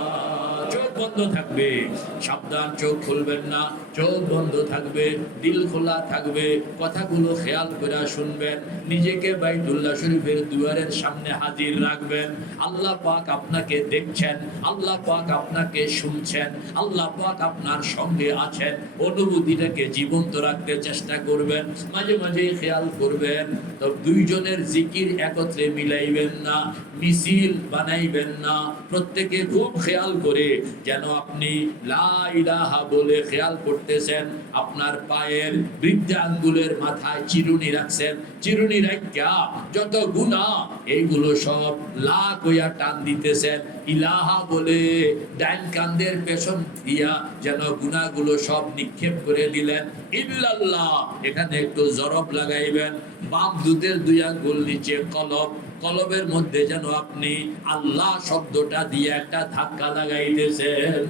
চোখ বন্ধ থাকবে, সাবধান, চোখ খুলবেন না। চোখ বন্ধ থাকবে, দিল খোলা থাকবে, কথাগুলো খেয়াল করে শুনবেন, নিজেকে বাইতুল্লাহ শরীফের দুয়ারের সামনে হাজির রাখবেন। আল্লাহ পাক আপনাকে দেখছেন, আল্লাহ পাক আপনাকে শুনছেন, আল্লাহ পাক আপনার সঙ্গে আছেন। অনুভূতিটাকে জীবন্ত রাখতে চেষ্টা করবেন, মাঝে মাঝে খেয়াল করবেন। তো দুইজনের জিকির একত্রে মিলাইবেন না, মিছিল বানাইবেন না। প্রত্যেকে খুব খেয়াল করে যেন আপনি লা ইলাহা বলে খেয়াল করতেছেন, আপনার পায়ের বৃদ্ধা আঙ্গুলের মাথায় চিরুনি রাখছেন, চিরুনি রাখা যত গুনাহ এইগুলো সব লা কইয়া টান দিতেছেন, ইলাহা বলে ডান কান্দের পেছন দিয়া যেন গুনাহগুলো সব নিক্ষেপ করে দিলেন। ইল্লাল্লাহ এখানে একটু জরব লাগাইবেন। বাম দুধের দুই আঙ্গুল নিচে কলব, কলবের মধ্যে যেন আপনি আল্লাহ শব্দটা দিয়ে একটা ধাক্কা লাগাইতেছেন।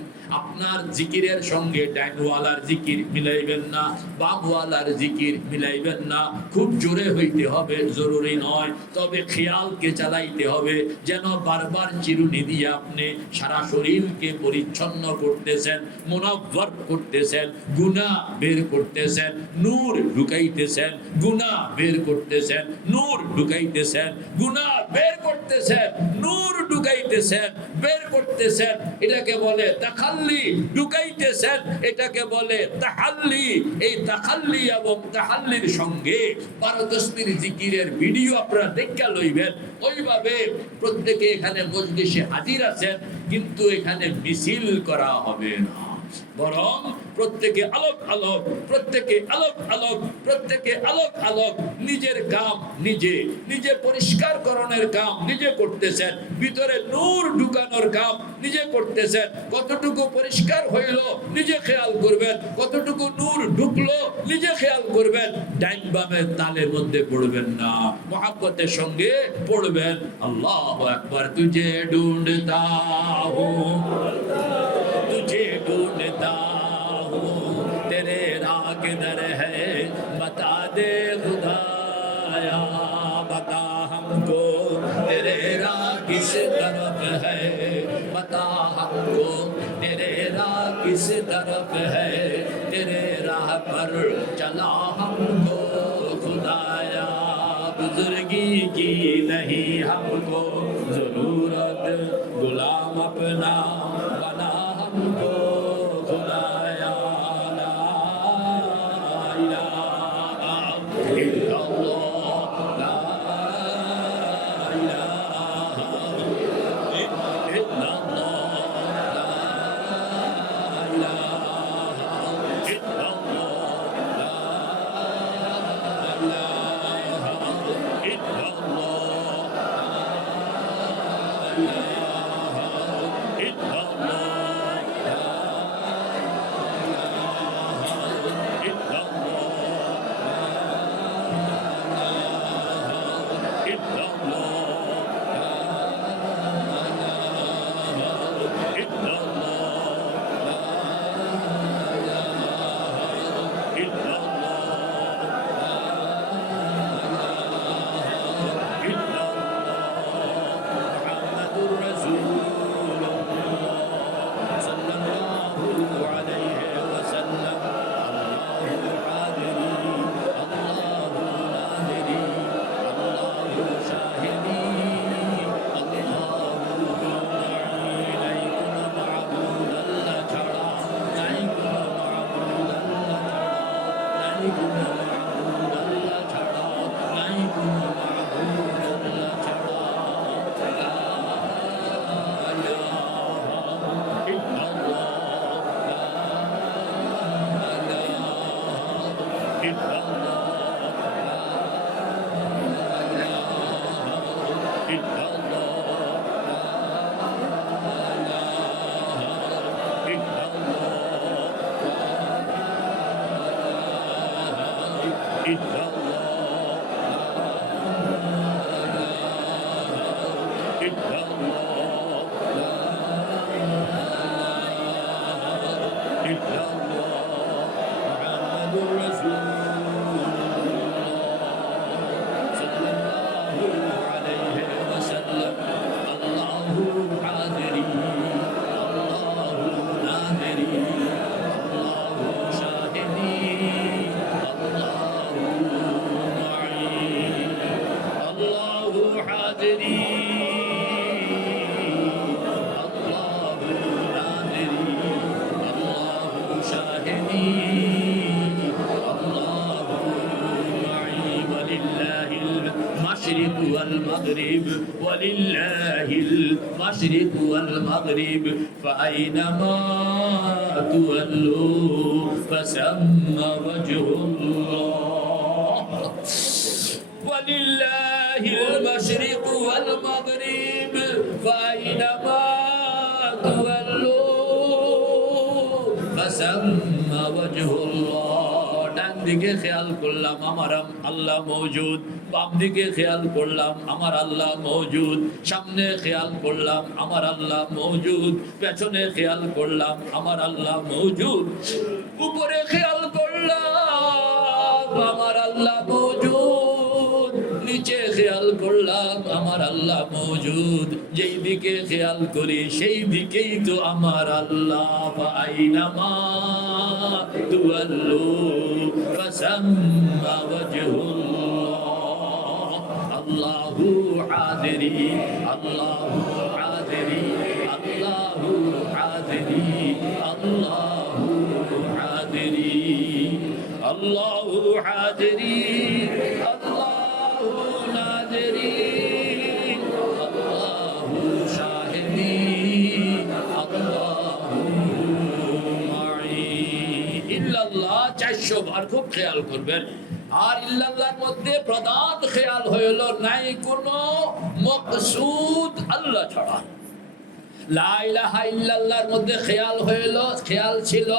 আপনার জিকিরের সঙ্গে ডাইনওয়ালার জিকির মিলাইবেন না, বামওয়ালার জিকির মিলাইবেন না। খুব জোরে হইতে হবে জরুরি নয়, তবে খেয়ালকে চালাইতে হবে যেন বারবার চিরুনি দিয়ে আপনি সারা শরীরকে পরিচ্ছন্ন করতেছেন, মুনাব্বর করতেছেন, গুনাহ বের করতেছেন, নূর ঢুকাইতেছেন, গুনাহ বের করতেছেন, নূর ঢুকাইতেছেন, গুনাহ বের করতেছেন, নূর ঢুকাইতেছেন, বের করতেছেন। এটাকে বলে তাখাল্লি, ঢুকাইতেছেন এটাকে বলে তাহাল্লি। এই তাখাল্লি এবং তাহাল্লির সঙ্গে 12 জিকিরের ভিডিও আপনারা দেখা লইবেন। ওইভাবে প্রত্যেকে এখানে মজলিসে হাজির আছেন, কিন্তু এখানে মিছিল করা হবে না, বরং প্রত্যেকে আলোক আলোক, প্রত্যেকে আলোক আলোক, প্রত্যেকে আলোক আলোক। নিজের কাম নিজে, নিজে পরিষ্কার করণের কাম নিজে করতেছেন, ভিতরে নূর ঢুকানোর কাম নিজে করতেছেন। কতটুকু পরিষ্কার হইল নিজে খেয়াল করবেন, কতটুকু নূর ঢুকলো নিজে খেয়াল করবেন। ডাইন বামের তালের মধ্যে পড়বেন না, মহাব্বতের সঙ্গে পড়বেন। আল্লাহু আকবার। তুঝে ঢুঁढता हूँ, तुझे ढूंढता हूँ, तेरे राह किधर है बता दे खुदाया, बता हमको तेरे राह किस तरफ है, बता हमको तेरे राह किस तरफ है, तेरे राह पर चला हमको खुदाया, बुजुर्गी की नहीं हमको जरूरत, गुलाम अपना बना हमको खुदाया, ला इलाहा इल्लल्लाह, ला इलाहा इल्लल्लाह, ला इलाहा इल्लल्लाह, ला इलाहा इल्लल्लाह। হাজিরি আল্লাহু নাজিরি আল্লাহু শাহিদি আল্লাহু মাই ওয়ালিল্লাহিল মাশরিক ওয়াল মাগরিব ওয়ালিল্লাহিল মাশরিক ওয়াল মাগরিব ফাআইনামা তুওয়াল্লু ফাসাম্মা ওয়াজহুল্লাহ ولله المشرق والمغرب فأينما تولوا فثم وجه الله ডান দিকে খেয়াল করলাম আমার আল্লাহ মওজুদ বাম দিকে খেয়াল করলাম আমার আল্লাহ মওজুদ সামনে খেয়াল করলাম আমার আল্লাহ মওজুদ পেছনে খেয়াল করলাম আমার আল্লাহ মওজুদ উপরে খেয়াল করলাম আমার আল্লাহ মওজুদ নিচে খেয়াল করলাম আমার আল্লাহ মওজুদ যেই দিকে খেয়াল করি সেই দিকেই তো আমার আল্লাহ ফাআইনামা তুওয়াল্লু ফাসাম্মা ওয়াজহুল্লাহ আল্লাহু হাজিরি আল্লাহু হাজিরি আল্লাহু হাজিরি আল্লাহু হাজিরি আল্লাহু হাজিরি আল্লাহু নাজিরি আল্লাহু শাহিদি আল্লাহু মাই ইল্লাল্লাহ 400 বার খুব খেয়াল করবেন আর ইল্লাল্লাহর মধ্যে প্রধান খেয়াল হলো নাই কোনো মকসুদ আল্লাহ ছাড়া লা ইলাহা ইল্লাল্লাহর মধ্যে খেয়াল ছিল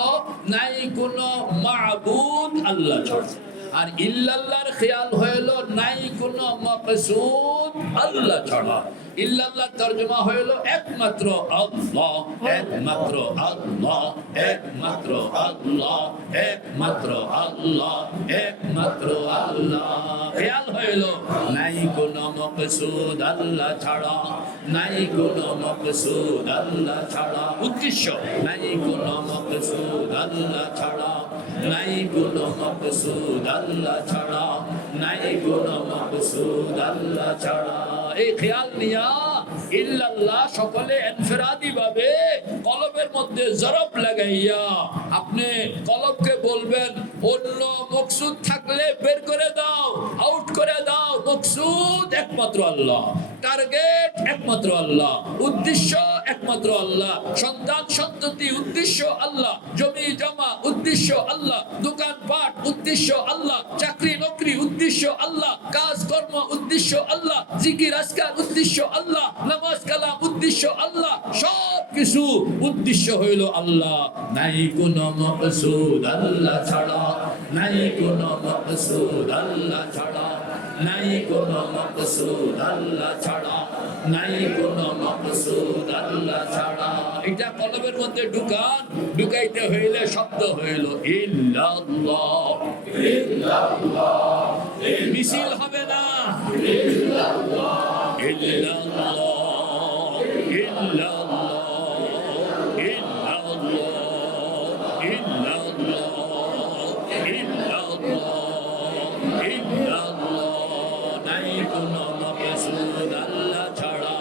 নাই কোনো মাবুদ আল্লাহ ছাড়া আর ইল্লাল্লাহর খেয়াল হলো নাই কোনো মাকসুদ আল্লাহ ছাড়া ইল্লাল্লাহ তরজমা হলো একমাত্র আল্লাহ একমাত্র আল্লাহ একমাত্র আল্লাহ একমাত্র আল্লাহ একমাত্র আল্লাহ খেয়াল হলো নাই কোনো মাকসুদ আল্লাহ ছাড়া নাই কোনো মাকসুদ আল্লাহ ছাড়া উদ্দেশ্য নাই কোনো মাকসুদ আল্লাহ ছাড়া নাই কোনো মাকসুদ আল্লাহ ছাড়া নাই কোনো মাকসুদ আল্লাহ ছাড়া এই খেয়াল নিয়া ইল্লাল্লাহ সকলে ইনফিরাদি ভাবে কলবের মধ্যে জরব লাগাইয়া আপনি কলবকে বলবেন অন্য মকসুদ থাকলে বের করে দাও আউট করে দাও মকসুদ একমাত্র আল্লাহ টার্গেট একমাত্র আল্লাহ উদ্দেশ্য একমাত্র আল্লাহ সন্তান সন্ততি উদ্দেশ্য আল্লাহ জমি জমা উদ্দেশ্য আল্লাহ দোকানপাট উদ্দেশ্য আল্লাহ চাকরি নকরি উদ্দেশ্য আল্লাহ কাজ কর্ম উদ্দেশ্য আল্লাহ জিকির আজকার উদ্দেশ্য আল্লাহ নামাজ কালাম উদ্দেশ্য আল্লাহ সব কিছু উদ্দেশ্য হইল আল্লাহ নাই কোনো মকসুদ আল্লাহ ছাড়া নাই কোনো মকসুদ আল্লাহ ছাড়া নাই কোনো মকসুদ আল্লাহ ছাড়া নাই কোনো মকসুদ আল্লাহ ছাড়া এটা কলবের মধ্যে ঢুকাইতে হইলে শব্দ হইল ইল্লাল্লাহ ইল্লাল্লাহ মিছিল হবে না ইল্লাল্লাহ ইল্লাল্লাহ ইল্লাল্লাহ ইল্লাল্লাহ ইল্লাল্লাহ ইল্লাল্লাহ নাই কোনো মাকসুদ আল্লাহ ছাড়া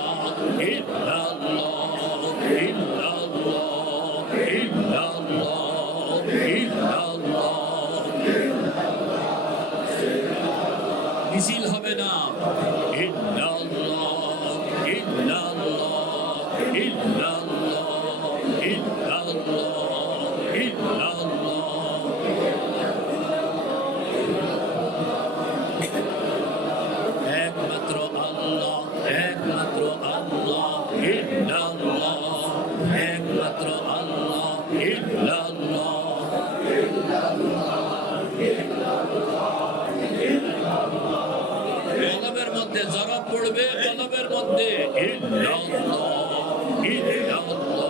ইল্লাল্লাহ ইল্লাল্লাহ ইল্লাল্লাহ ইল্লাল্লাহ মিছিল হবে না ইল্লাল্লাহ ইল্লাল্লাহ ইল্লাল্লাহ ইল্লাল্লাহ ইল্লাল্লাহ একমাত্র আল্লাহ একমাত্র আল্লাহ ইল্লাল্লাহ একমাত্র আল্লাহ ইল্লাল্লাহ কলবের মধ্যে জবাব পড়বে কলবের মধ্যে ইল্লাল্লাহ ইল্লাল্লাহ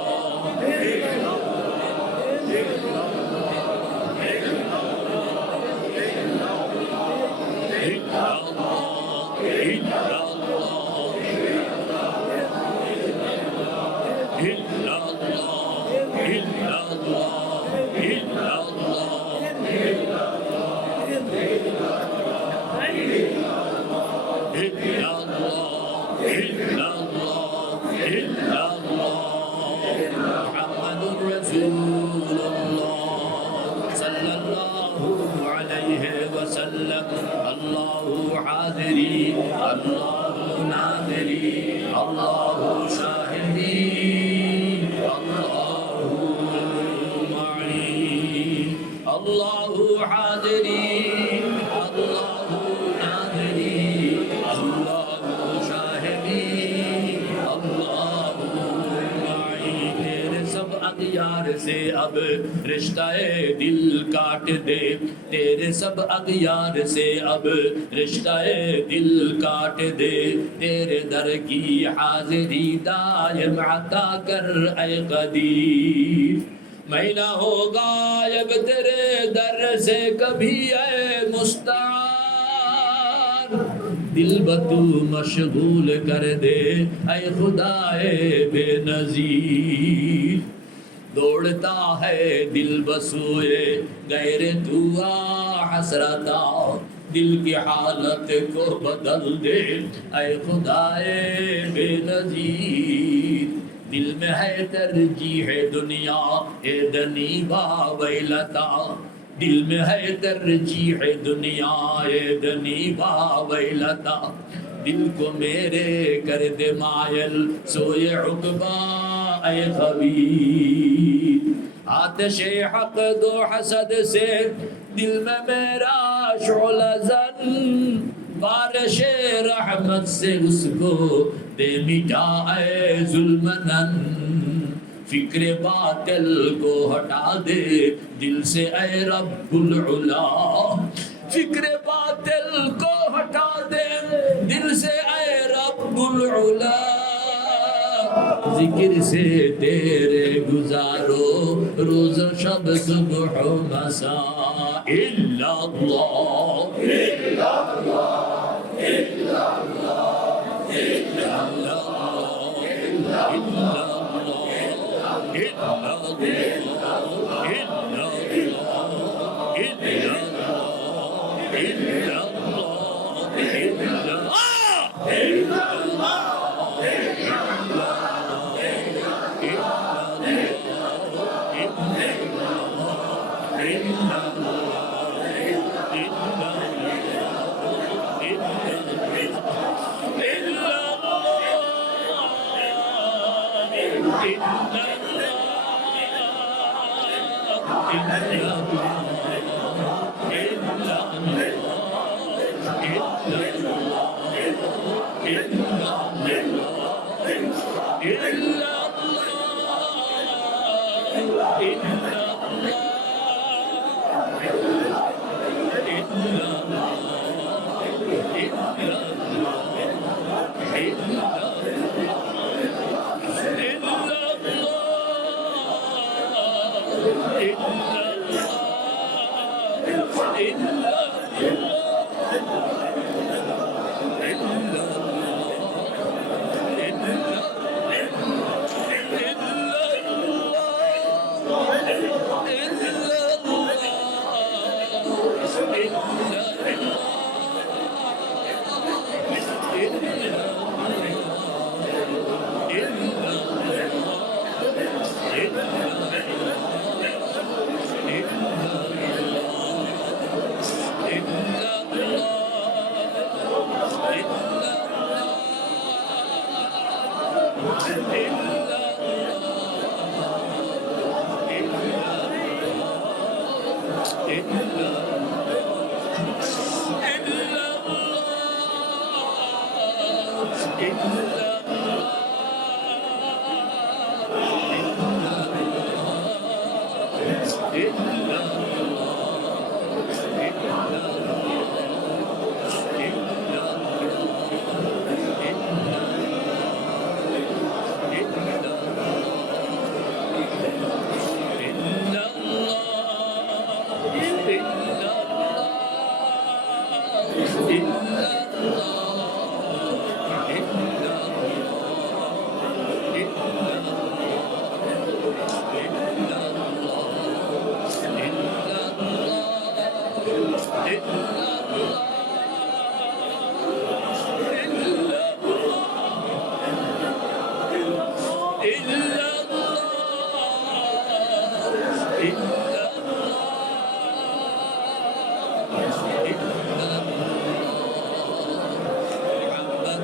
अल्लाहु नाज़री अल्लाहु शाहिदी अल्लाहु माई अल्लाहु हाज़िरी अल्लाहु नाज़री अल्लाहु शाहिदी अल्लाहु माई। तेरे सब अग़यार से अब रिश्ता-ए दिल काट दे, तेरे सब अग़यार से अब रिश्ता-ए दिल काट दे। तेरे दर की हाज़िरी दायम अता कर ऐ क़दीर, मैं ना हो गायब तेरे दर से कभी ऐ मुस्तार। दिल बतू मशगूल कर दे ऐ खुदाए बेनज़ीर। दौड़ता है दिल बसुए गैर तू आ हसरता, दिल की हालत को बदल दे ऐ खुदाए बेनज़ीर। दिल में है तरजीह दुनिया ए दनी बावैलता, दिल में है तरजीह दुनिया ए दनी बावैलता। दिल को मेरे कर दे मायल सोए उक़बा ऐ खबीर। आतिशे हक़ दो हसद से दिल में मेरा शोला ज़न, बारिशे रहमत से उसको दे मिटा ऐ ज़ुल्मनन। फिक्र बातिल को हटा दे दिल से ऐ रब्बुल उला, फिक्र बातिल को हटा दे दिल से ऐ रब्बुल उला। जिक्र से तेरे गुजारो रोज़ शब सुबह मसा, इल्लल्लाह इल्लल्लाह इल्लल्लाह इल्लल्लाह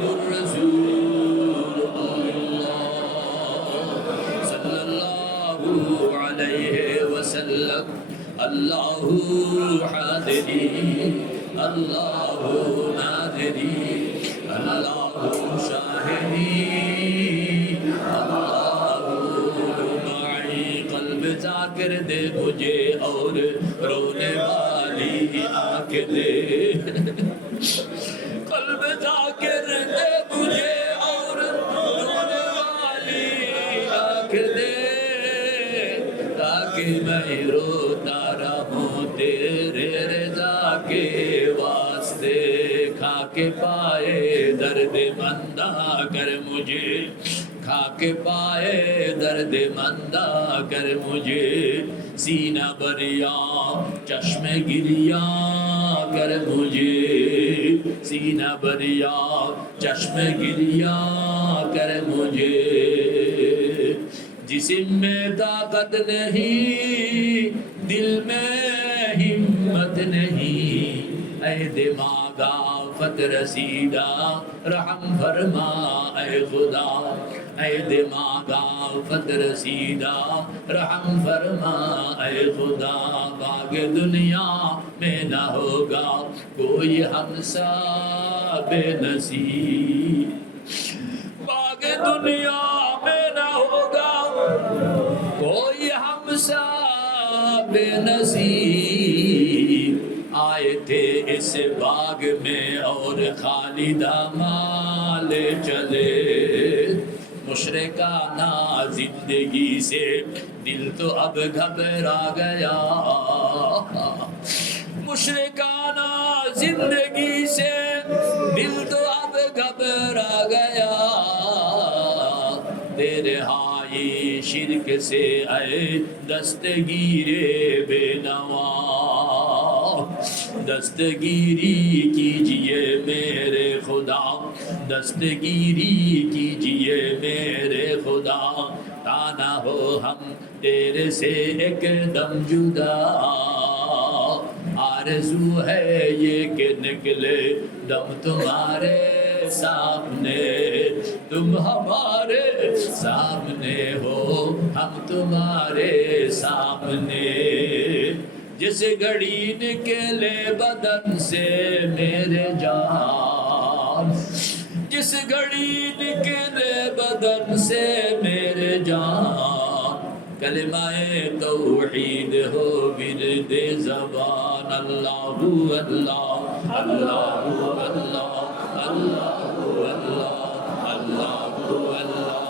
मुहम्मदुर रसूलुल्लाह सल्लल्लाहु अलैहि वसल्लम। अल्लाहु हादिरी अल्लाहु नादिरी अल्लाहु शाहिदी अल्लाहु माई। कल्ब जाकिर दे मुझे और रोने वाली आँख दे। कल्ब जाकिर दे मुझे और रोने वाली आँख दे, ताकि मैं रोता रहूं तेरे रज़ा के वास्ते। खा के पाए दर्द मंदा कर मुझे, खा के पाए दर्द मंदा कर मुझे। सीना बरिया चश्मे गिरिया कर मुझे, सीना बरिया चश्मे गिरिया कर मुझे। जिस्म में ताकत नहीं दिल में हिम्मत नहीं, ऐ दिमागा फत रसीदा रहम फरमा ऐ खुदा। ऐ दिमागा फत रसीदा रहम फरमा ऐ खुदा। बाग दुनिया में न होगा कोई हमसा बेनसीब, बाग दुनिया में न होगा कोई हमसा बेनसीब। आए थे इस बाग में और खालिदा माल चले। मुशरिकाना जिंदगी से दिल तो अब घबरा गया, मुशरिकाना जिंदगी से दिल तो अब घबरा गया। तेरे हाई शिरक से आए दस्तगीरे बेनवा, दस्तगीरी कीजिए मेरे खुदा, दस्तगीरी कीजिए मेरे खुदा। ताना हो हम तेरे से एकदम जुदा, आरज़ू है ये कि निकले दम तुम्हारे सामने। तुम हमारे सामने हो हम तुम्हारे सामने। जिस घड़ी निकले बदन से मेरे जान, जिस घड़ी निकले बदन से मेरे जान। कलिमाए तौहीद हो बिरदे ज़बान। अल्लाहु अल्लाह अल्लाहु अल्लाह अल्लाहु अल्लाह अल्लाहु अल्लाह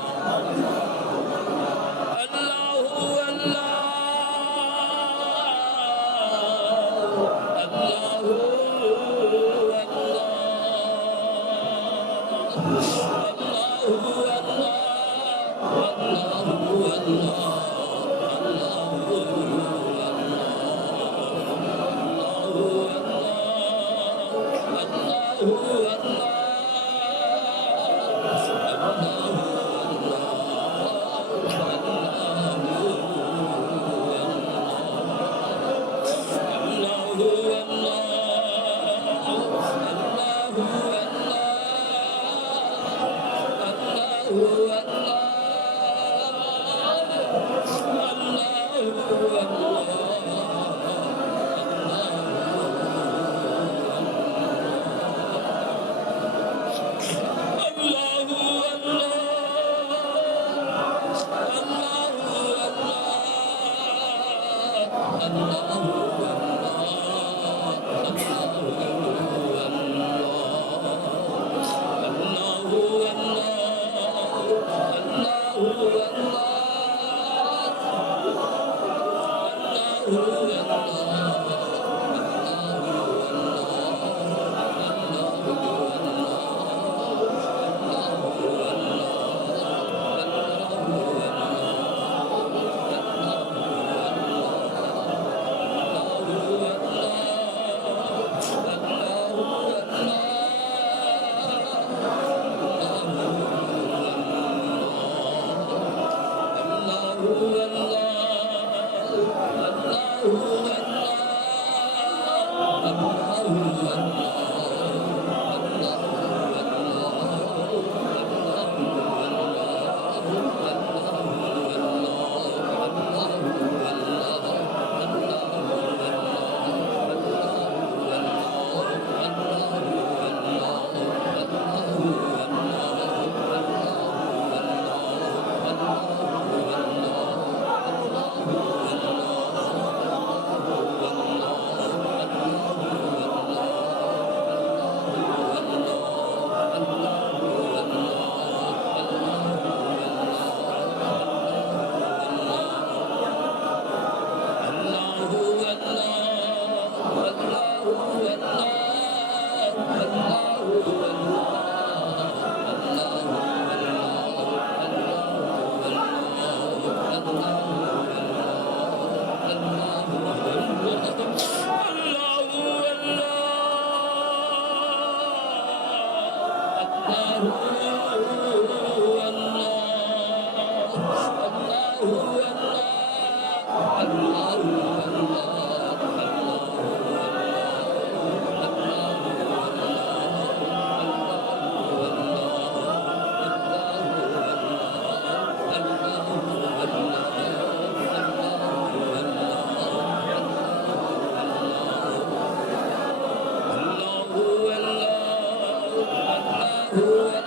Allah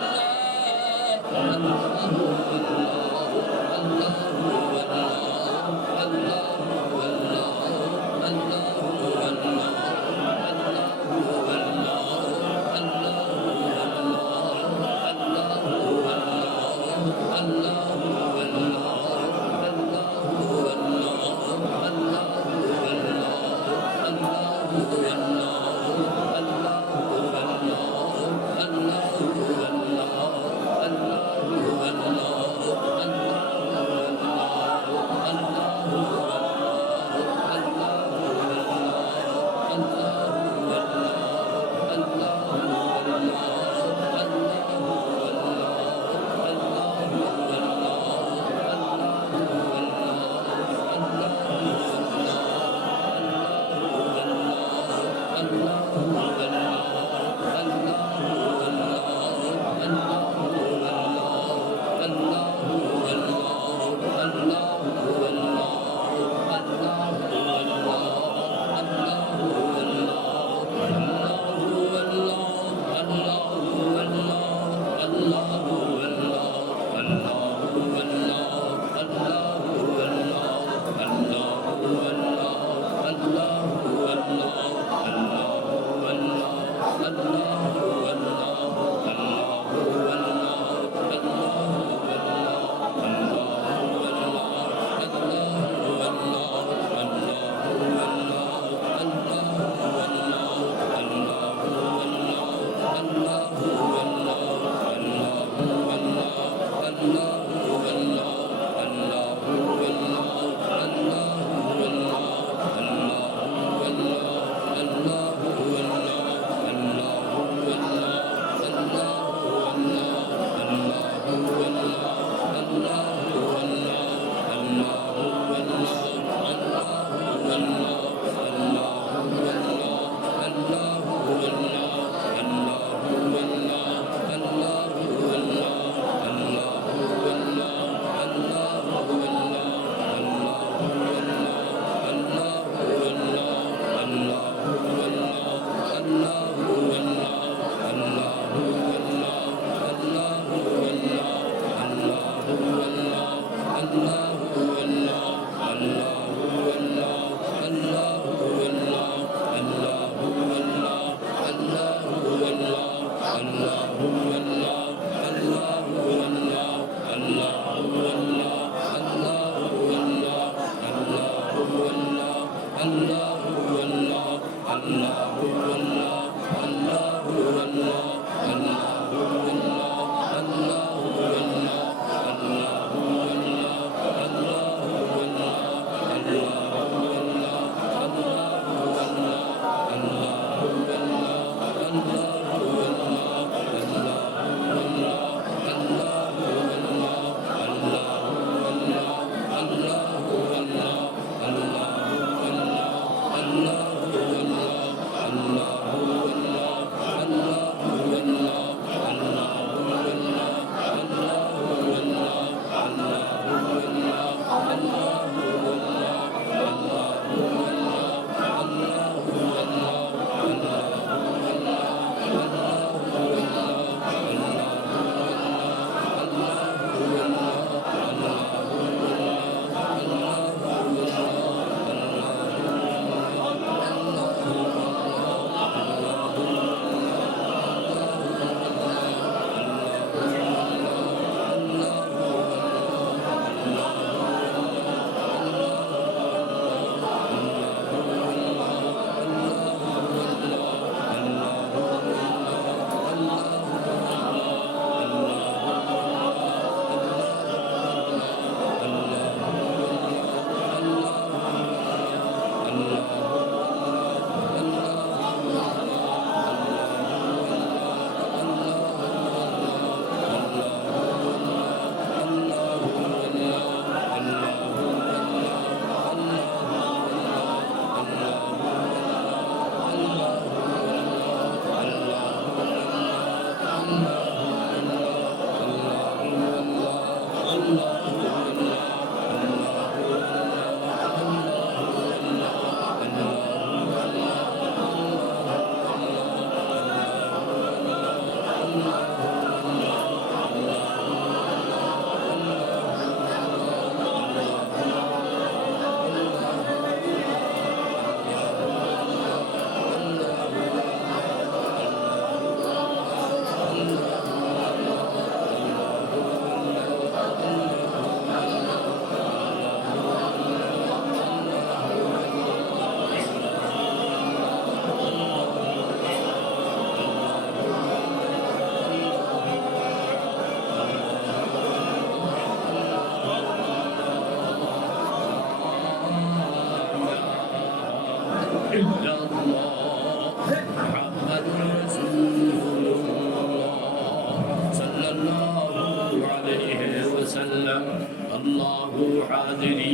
আল্লাহু হাজিরি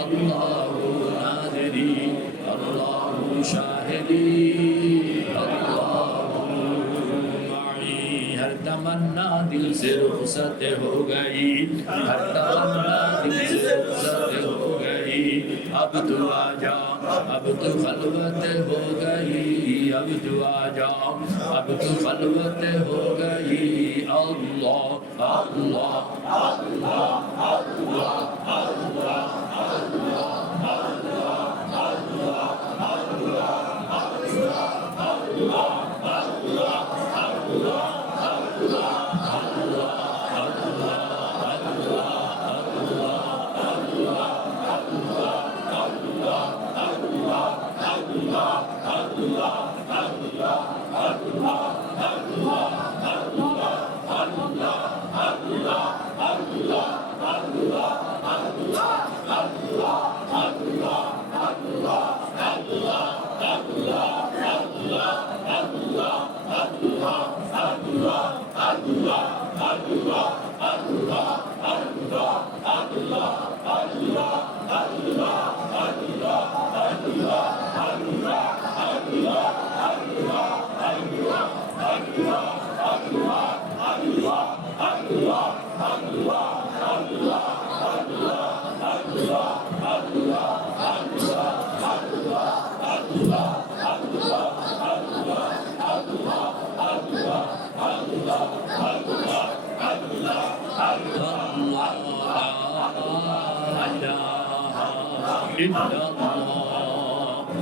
আল্লাহু নাজিরি আল্লাহু শাহিদি আল্লাহু মাই हर तमन्ना दिल से रुखसत हो गई हर तमन्ना दिल से रुखसत हो गई अब तू आ जा अब तू खलवत हो गई अब तू आ जा अब तू खलवत हो गई अल्लाह अल्लाह अल्लाह अल्लाह अल्लाह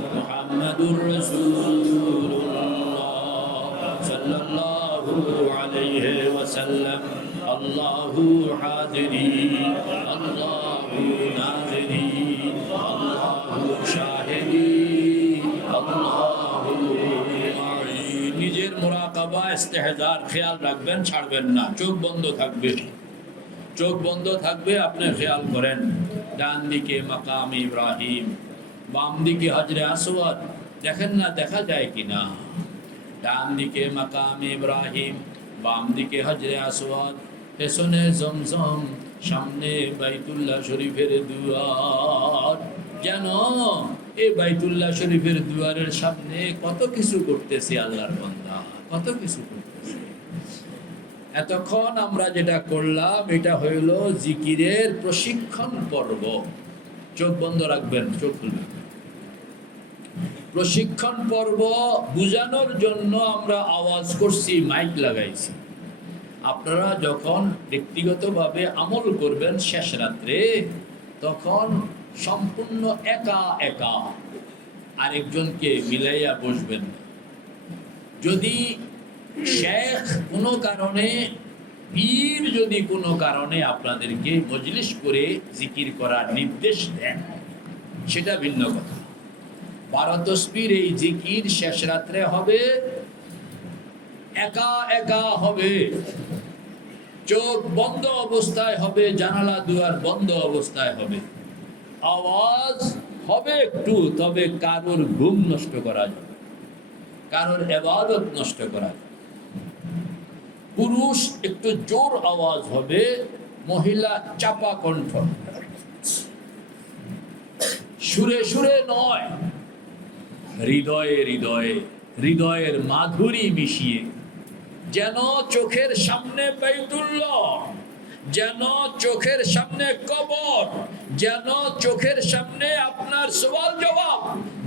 मुहम्मदुर रसूलुल्लाह सल्लल्लाहु अलैहि वसल्लम अल्लाहु हाजिरी अल्लाहु नाजिरी अल्लाहु शाहिदी अल्लाहु माई নিজের মুরাকাবা ইস্তেহজার খেয়াল রাখবেন ছাড়বেন না চোখ বন্ধ থাকবে চোখ বন্ধ থাকবে আপনি খেয়াল করেন ডান দিকে মাকাম ইব্রাহিম বাম দিকে হজরে আসওয়াদ দেখেন না দেখা যায় কিনা ডান দিকে মাকাম ইব্রাহিম বাম দিকে হজরে আসওয়াদ পেছনে জমজম সামনে বাইতুল্লাহ শরীফের দুয়ার যেন এই বাইতুল্লাহ শরীফের দুয়ারের সামনে কত কিছু করতেছি আল্লাহর বান্দা কত কিছু করতেছি এতক্ষণ আমরা যেটা করলাম এটা হইল জিকিরের প্রশিক্ষণ পর্ব চোখ বন্ধ রাখবেন চোখ খুলবেন প্রশিক্ষণ পর্ব বুঝানোর জন্য আমরা আওয়াজ করছি মাইক লাগাইছি আপনারা যখন ব্যক্তিগতভাবে আমল করবেন শেষ রাত্রে তখন সম্পূর্ণ একা একা আরেকজনকে মিলাইয়া বসবেন যদি শেখ কোনো কারণে পীর যদি কোনো কারণে আপনাদেরকে মজলিস করে জিকির করার নির্দেশ দেন সেটা ভিন্ন কথা 12 তসবির এই জিকির শেষ রাত্রে হবে একা একা হবে চোখ বন্ধ অবস্থায় হবে জানালা দুয়ার বন্ধ অবস্থায় হবে আওয়াজ হবে একটু তবে কারোর ঘুম নষ্ট করা যাবে কারোর ইবাদত নষ্ট করা যাবে পুরুষ একটু জোর আওয়াজ হবে মহিলা চাপা কণ্ঠ সুরে সুরে নয় হৃদয়ে হৃদয়ে হৃদয়ের মাধুরী মিশিয়ে যেন চোখের সামনে বাইতুল্লাহ যেন চোখের সামনে কবর যেন চোখের সামনে আপনার সওয়াল জবাব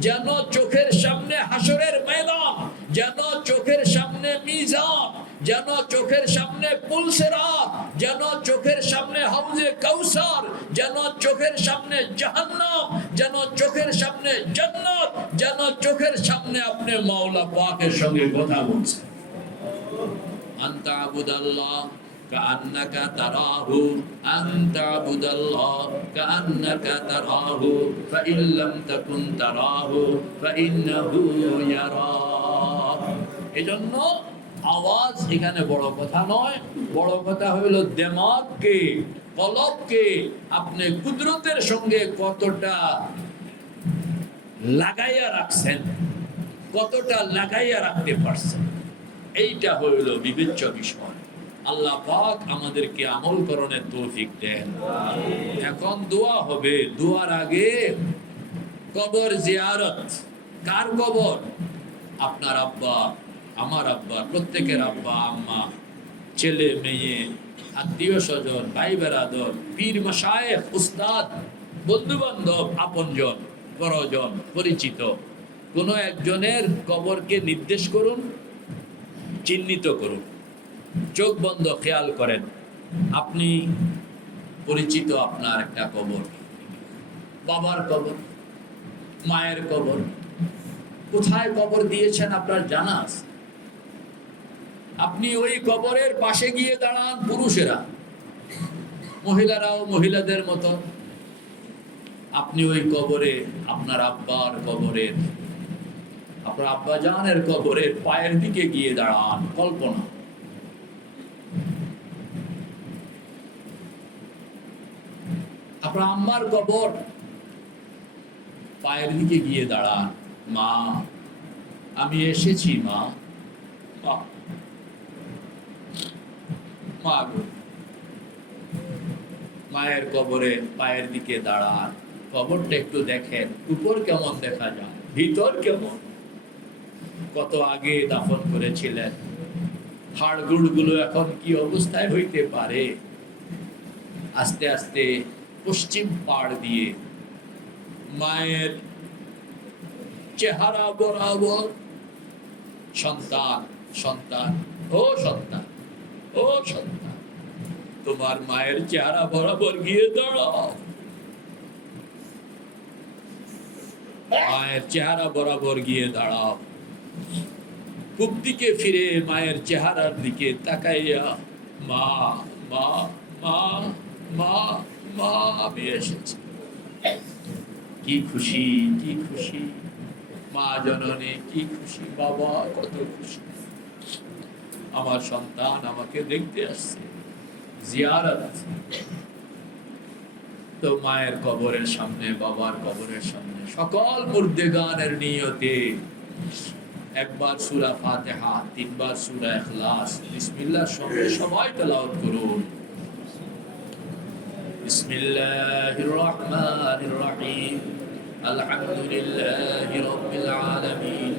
যেন চোখের সামনে হাসরের ময়দান যেন চোখের সামনে মিজান যেন চোখের সামনে পুলসিরাত যেন চোখের সামনে হাউজে কাউসার যেন চোখের সামনে জাহান্নাম যেন চোখের সামনে জান্নাত যেন চোখের সামনে আপনি মাওলা পাকের সঙ্গে কথা বলছেন আনতা আবুদাল্লাহ كأنك تراه أن تعبد الله كأنك تراه فإن لم تكن تراه فإنه يراك এজন্য আওয়াজ এখানে বড় কথা নয় বড় কথা হলো দিমাগকে কলবকে আপনি কুদরতের সঙ্গে কতটা লাগাইয়া রাখছেন কতটা লাগাইয়া রাখতে পারছেন এইটা হইল বিবেচ্য বিষয় আল্লাহ পাক আমাদেরকে আমল করণের তৌফিক দেন। এখন দোয়া হবে, দোয়ার আগে কবর জিয়ারত। কার কবর? আপনার আব্বা, আমার আব্বা, প্রত্যেকের আব্বা আম্মা, ছেলে মেয়ে, আত্মীয় স্বজন, ভাই বেরাদর, পীর মাশায়েখ, উস্তাদ, বন্ধু বান্ধব, আপনজন, পরজন, পরিচিত কোন একজনের কবরকে নির্দেশ করুন, চিহ্নিত করুন। চোখ বন্ধ, খেয়াল করেন আপনি পরিচিত আপনার একটা কবর, বাবার কবর, মায়ের কবর, কোথায় কবর দিয়েছেন আপনার জানা আছে। আপনি ওই কবরের পাশে গিয়ে দাঁড়ান, পুরুষেরা, মহিলারাও মহিলাদের মতো আপনি ওই কবরে, আপনার আব্বার কবরের, আপনার আব্বা জানের কবরের পায়ের দিকে গিয়ে দাঁড়ান। কল্পনা, আপনার আম্মার কবর, পায়ের দিকে গিয়ে দাঁড়ান। মা, আমি এসেছি মা। মা গো, মায়ের কবরে পায়ের দিকে দাঁড়ান। কবরটা একটু দেখেন, উপর কেমন দেখা যায়, ভিতর কেমন, কত আগে দাফন করেছিলেন, হাড়গুড় গুলো এখন কি অবস্থায় হইতে পারে। আস্তে আস্তে পশ্চিম পাড় দিয়ে মায়ের চেহারা বরাবর সন্তান, সন্তান, ও সন্তান, ও সন্তান, তোমার মায়ের চেহারা বরাবর গিয়ে দাঁড়াও। মায়ের চেহারা বরাবর গিয়ে দাঁড়াও। পূব দিকে ফিরে মায়ের চেহারার দিকে তাকাইয়া, মা, মা, মা, মা, মা, আমি এসেছি। কি খুশি, কি খুশি, মা জননী কি খুশি, বাবা কত খুশি, আমার সন্তান আমাকে দেখতে আসছে, জিয়ারত। তো মায়ের কবরের সামনে, বাবার কবরের সামনে সকল মুর্দেগানের নিয়তে একবার সূরা ফাতিহা, তিনবার সূরা ইখলাস, বিসমিল্লাহর সঙ্গে সবাই তেলাওয়াত করুন। বিসমিল্লাহির রহমানির রহিম, আলহামদুলিল্লাহি রাব্বিল আলামিন,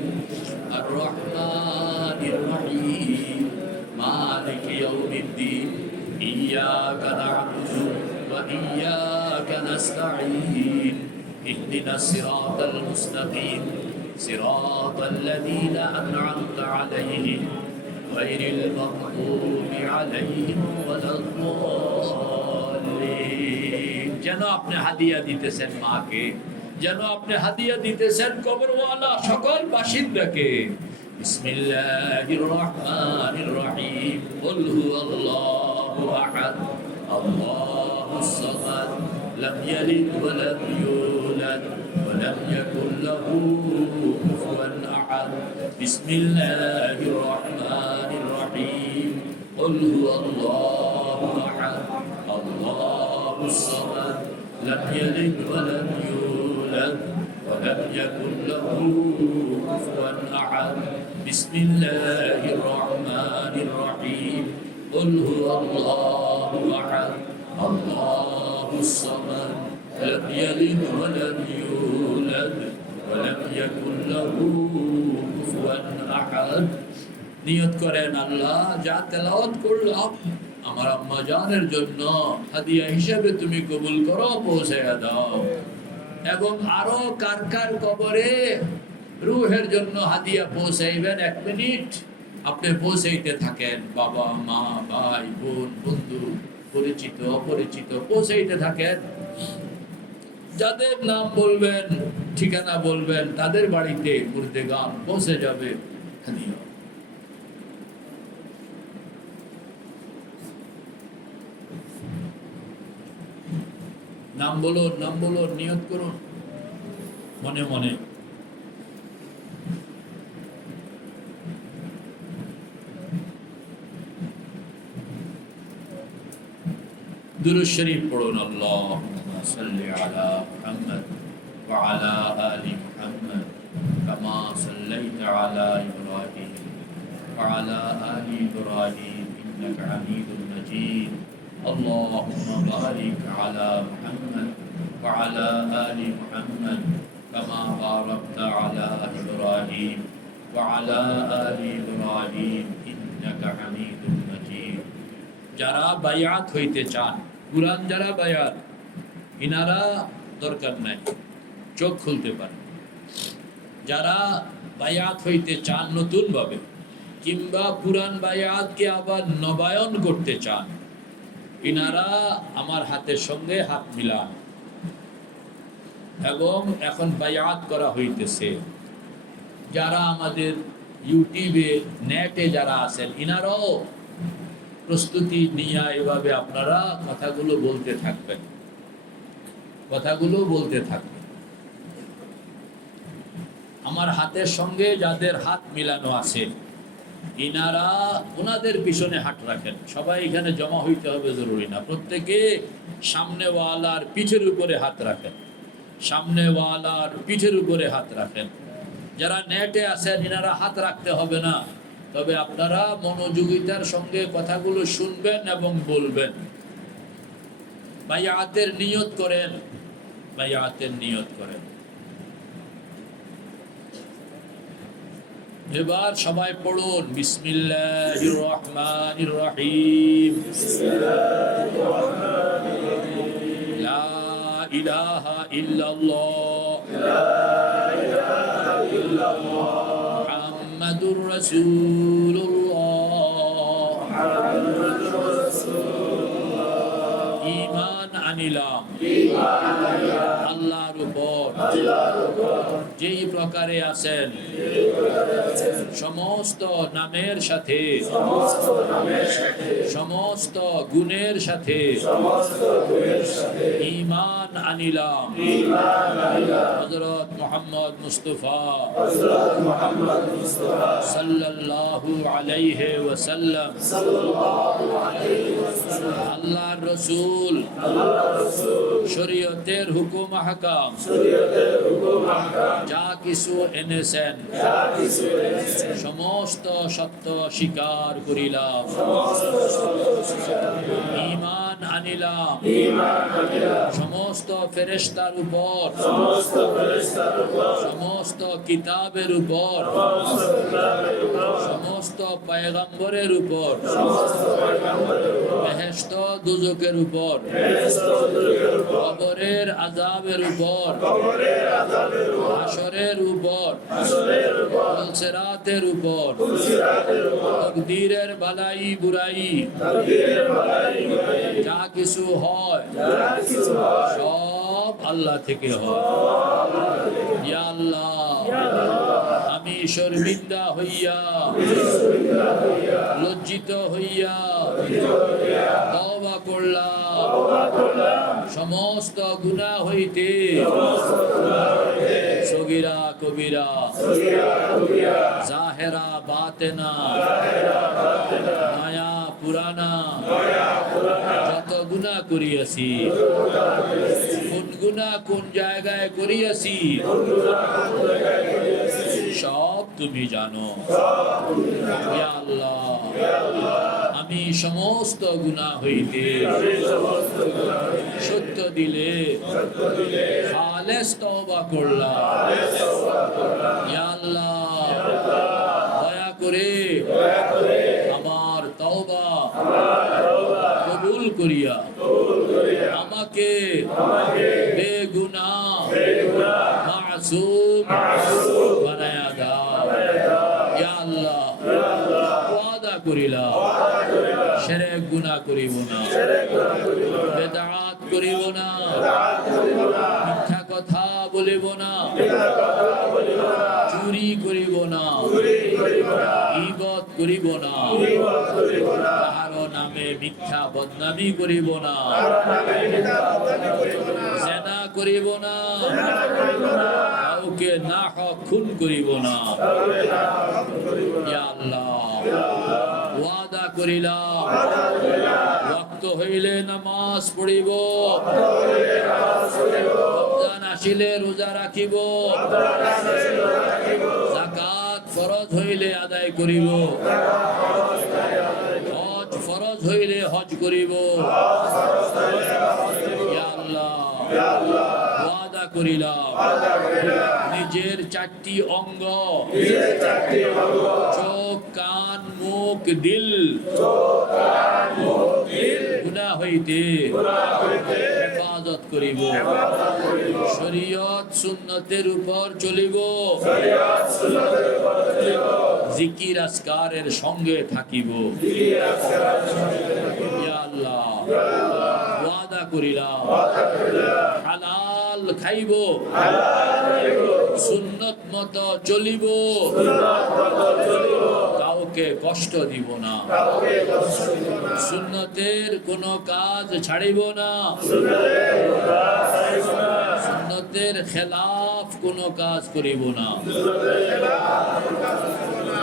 আর রহমানির রহিম, মালিকি ইয়াউমিদ্দিন, ইয়াকা না'বুদু ওয়া ইয়াকা নাস্তাঈন, ইহদিনাস সিরাতাল মুস্তাকিম, সিরাতাল লাযীনা আন'আমতা আলাইহিম গায়রিল মাগদুবি আলাইহিম ওয়ালাদ-দাল্লিন। যেন আপনি হাদিয়া দিতেছেন মাকে, যেন আপনি হাদিয়া দিতেছেন কবরওয়ালা সকল বাসিন্দাকে। বিসমিল্লাহির রহমানির রহিম, কুল হুয়াল্লাহু আহাদ, আল্লাহুস সামাদ, লাম ইয়ালিদ ওয়া লাম ইউলাদ ওয়া লাম ইয়াকুল লাহু কুফুয়ান আহাদ। বিসমিল্লাহির রহমানির রহিম, কুল হুয়াল্লাহু আহাদ, আল্লাহুস সামাদ, লাম ইয়ালিদ ওয়া লাম ইউলাদ ولم يكن له كفوا أحد. بسم الله الرحمن الرحيم، قل هو الله أحد، الله الصمد، لم يلد ولم يولد ولم يكن له كفوا أحد. নিয়ত করেন, আল্লাহ যা তেলাওয়াত করলাম আমার আম্মা জানের জন্য হাদিয়া হিসেবে তুমি কবুল করো, পৌঁছায়া দাও। এবং আরো কার কার কবরে রূহের জন্য হাদিয়া পৌঁছাইবেন, 1 মিনিট আপনি পৌঁছাইতে থাকেন। বাবা, মা, ভাই, বোন, বন্ধু, পরিচিত, অপরিচিত, পৌঁছাইতে থাকেন। যাদের নাম বলবেন, ঠিকানা বলবেন, তাদের বাড়িতে মুর্দেগান পৌঁছে যাবে হাদিয়া। নাম বলুন, নাম বলুন, নিয়ত করুন মনে মনে। দুরূদ শরীফ পড়ুন। আল্লাহুম্মা সাল্লি আলা মুহাম্মদ ওয়া আলা আলি মুহাম্মদ কামা সাল্লাইতা আলা ইব্রাহিম ওয়া আলা আলি ইব্রাহিম إنك حميد مجيد اللهم بارك على محمد وعلى آل محمد كما باركت على إبراهيم وعلى آل إبراهيم إنك حميد مجيد যারা বায়াত হইতে চান কুরআন যারা বায়াত ইনারা দরকার নাই চোখ খুলতে পারে যারা বায়াত হইতে চান নতুন ভাবে কিংবা পুরান বায়াতকে আবার নবায়ন করতে চান ইনারা আমার হাতের সঙ্গে হাত মিলান এবং এখন বায়াত করা হইতেছে যারা আমাদের ইউটিউবে নেটে যারা আছেন ইনারাও প্রস্তুতি নিয়ে এভাবে আপনারা কথাগুলো বলতে থাকবেন আমার হাতের সঙ্গে যাদের হাত মিলানো আছে ইনারা ওনাদের পিছনে হাত রাখেন সবাই এখানে জমা হইতে হবে জরুরি না প্রত্যেকে সামনেওয়ালার পিঠের উপরে হাত রাখেন যারা নেটে আছেন ইনারা হাত রাখতে হবে না তবে আপনারা মনোযোগিতার সঙ্গে কথাগুলো শুনবেন এবং বলবেন বায়াতের নিয়ত করেন এবার সবাই পড়ুন বিসমিল্লাহির রহমানির রহিম লা ইলাহা ইল্লাল্লাহ মুহাম্মাদুর রাসূলুল্লাহ ঈমান আনিলাম আল্লাহর উপর যেই প্রকারে আছেন সমস্ত নামের সাথে সমস্ত গুণের সাথে ঈমান আনিলাম হযরত মুহাম্মদ মুস্তাফা সাল্লাল্লাহু আলাইহি ওয়াসাল্লাম আল্লাহর রাসূল শরীয়তের হুকুম আহকাম যা কিছু এনেছেন সমস্ত সত্য স্বীকার করিলাম ঈমান আনিলাম সমস্ত ফেরেশতার উপর সমস্ত কিতাবের উপর সমস্ত পয়গম্বরের উপর বেহেশত দুজকের উপর কবরের আযাবের উপর হাশরের উপর সিরাতের উপর তাকদীরের বালাই বুরাই যা কিছু হয় সব আল্লাহ থেকে হয় ইয়া আল্লাহ আমি শর্মিন্দা হইয়া লজ্জিত হইয়া তওবা করলাম সমস্ত গুনাহ হইতে সগীরা কবিরা জাহেরা বাতেনা নয়া পুরানা যত গুনাহ করিয়াছি কোন গুনাহ কোন জায়গায় করিয়াছি সব তুমি জানো ইয়া আল্লাহ আমি সমস্ত গুনাহ হইতে সত্য দিলে খালেস তওবা করলাম ইয়া আল্লাহ দয়া করে আমার তওবা কবুল করিয়া আমাকে বেগুনাহ মাসুম বানায়া দাও ইয়া আল্লাহ ওয়াদা করিলাম শিরক গুনাহ করিব না বেদাত করিব না মিথ্যা কথা বলিব না চুরি করিব না গীবত করিব না কাহারো নামে মিথ্যা বদনামি করিব না জিনা করিব না কাউকে নাহক খুন করিব না ইয়া আল্লাহ ওয়াদা করিলাম ওয়াক্ত হইলে নামাজ পড়িব রমজান আসিলে রোজা রাখিব যাকাত ফরজ হইলে আদায় করিব হজ ফরজ হইলে হজ করিব ইয়া আল্লাহ ওয়াদা করিলাম নিজের চারটি অঙ্গ চোখ কান মুখ দিল গুনাহ হইতে হেফাজত করিব শরীয়ত সুন্নতের উপর চলিব জিকির আজকারের সঙ্গে থাকিব ইয়া আল্লাহ ওয়াদা করিলাম হালাল খাইব সুন্নত মতো চলিব কাউকে কষ্ট দিব না সুন্নতের কোনো কাজ ছাড়িব না সুন্নতের খেলাফ কোনো কাজ করিব না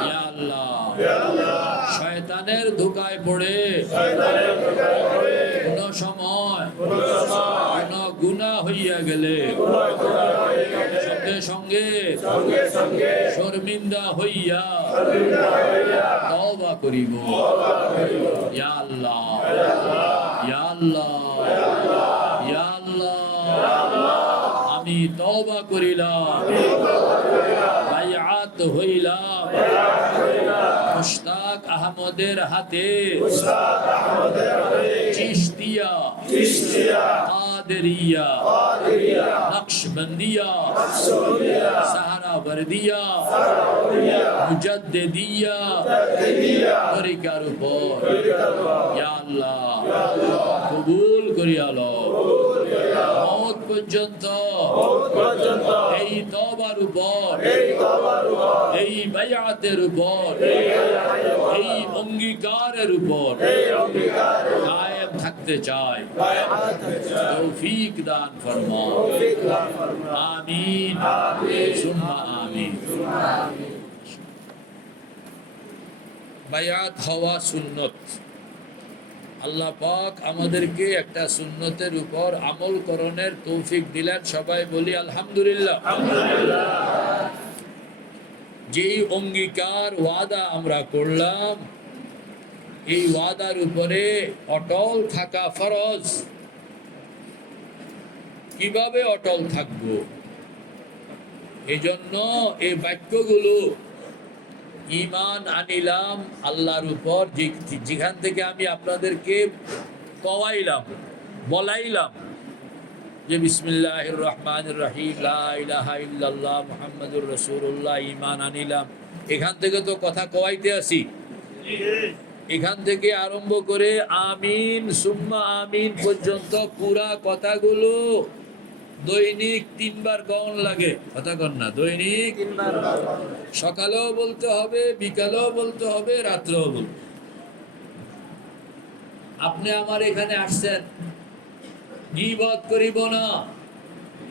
ইয়া আল্লাহ শয়তানের ধোঁকায় পড়ে কোন সময় কোন গুনাহ হইয়া গেলে সঙ্গে সঙ্গে শর্মিন্দা হইয়া তওবা করিব ইয়া আল্লাহ ইয়া আল্লাহ ইয়া আল্লাহ আমি তওবা করিলাম বায়াত হইলাম মুশতাক আহমদের হাতে চিশতিয়া কাদেরিয়া নকশবন্দিয়া সাহারাবর্দিয়া মুজাদ্দিদিয়া তরিকার উপর ইয়া আল্লাহ কবুল করিয়া লও মওত পর্যন্ত এই তওবার উপর এই বায়াতের উপর এই অঙ্গীকারের উপর কায়েম থাকতে চাই তৌফিক দান ফরমাও আমিন সুম্মা আমিন বায়াত হওয়া সুন্নত আল্লাহ পাক আমাদেরকে একটা সুন্নতের উপর আমল করণের তৌফিক দিলেন সবাই বলি আলহামদুলিল্লাহ যেই অঙ্গীকার ওয়াদা আমরা করলাম এই ওয়াদার উপরে অটল থাকা ফরজ কিভাবে অটল থাকব এই জন্য এই বাক্যগুলো ঈমান আনিলাম আল্লাহর উপর যেখান থেকে আমি আপনাদেরকে কওয়াইলাম বলাইলাম যে বিসমিল্লাহির রহমানির রহিম লা ইলাহা ইল্লাল্লাহ মুহাম্মাদুর রাসূলুল্লাহ ঈমান আনিলাম এখান থেকে তো কথা কওয়াইতে আসি এখান থেকে আরম্ভ করে আমিন সুম্মা আমিন পর্যন্ত পুরা কথাগুলো দৈনিক 3 বার গান লাগে কথা কন না দৈনিক 3 বার সকালেও বলতে হবে বিকালেও বলতে হবে রাত্রেও বলতে আপনি আমার এখানে আসছেন গীবত করিব না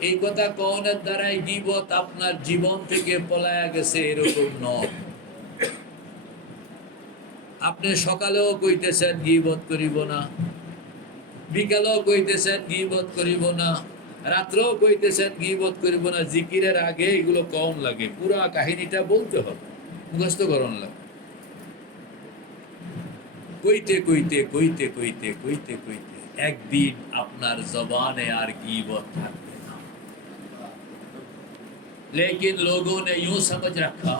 এই কথা কওনের দ্বারাই গীবত আপনার জীবন থেকে পলায়া গেছে এরকম নয় আপনি সকালেও কইতেছেন গীবত করিব না বিকালেও কইতেছেন গীবত করিব না রাত্রেও কইতেছেন গীবত করিব না জিকিরের আগে এগুলো কম লাগে পুরা কাহিনীটা বলতে হবে মুখস্থ করণ লাগে কইতে কইতে কইতে কইতে কইতে কইতে একদিন আপনার জবানে আর গীবত থাকবে না लेकिन लोगों ने यूं समझ रखा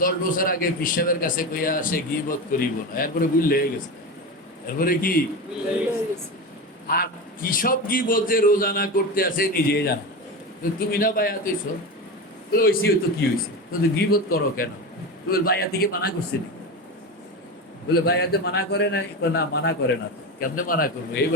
10 বছর আগে পিসাবের কাছে কইয়া সে গীবত করিব না এরপরে ভুল হয়ে গেছে এরপরে কি আর কি সব গীবত যে রোজানা করতে আসে নিজেই জানে তো তুমি না বায়াত হইছো বলে হইছি তো কি হইছে তো গীবত করো কেন বলে বায়াত থেকে মানা করছে নি বলে বায়াতে মানা করে না না মানা করে না কেমনে মানা করবো এই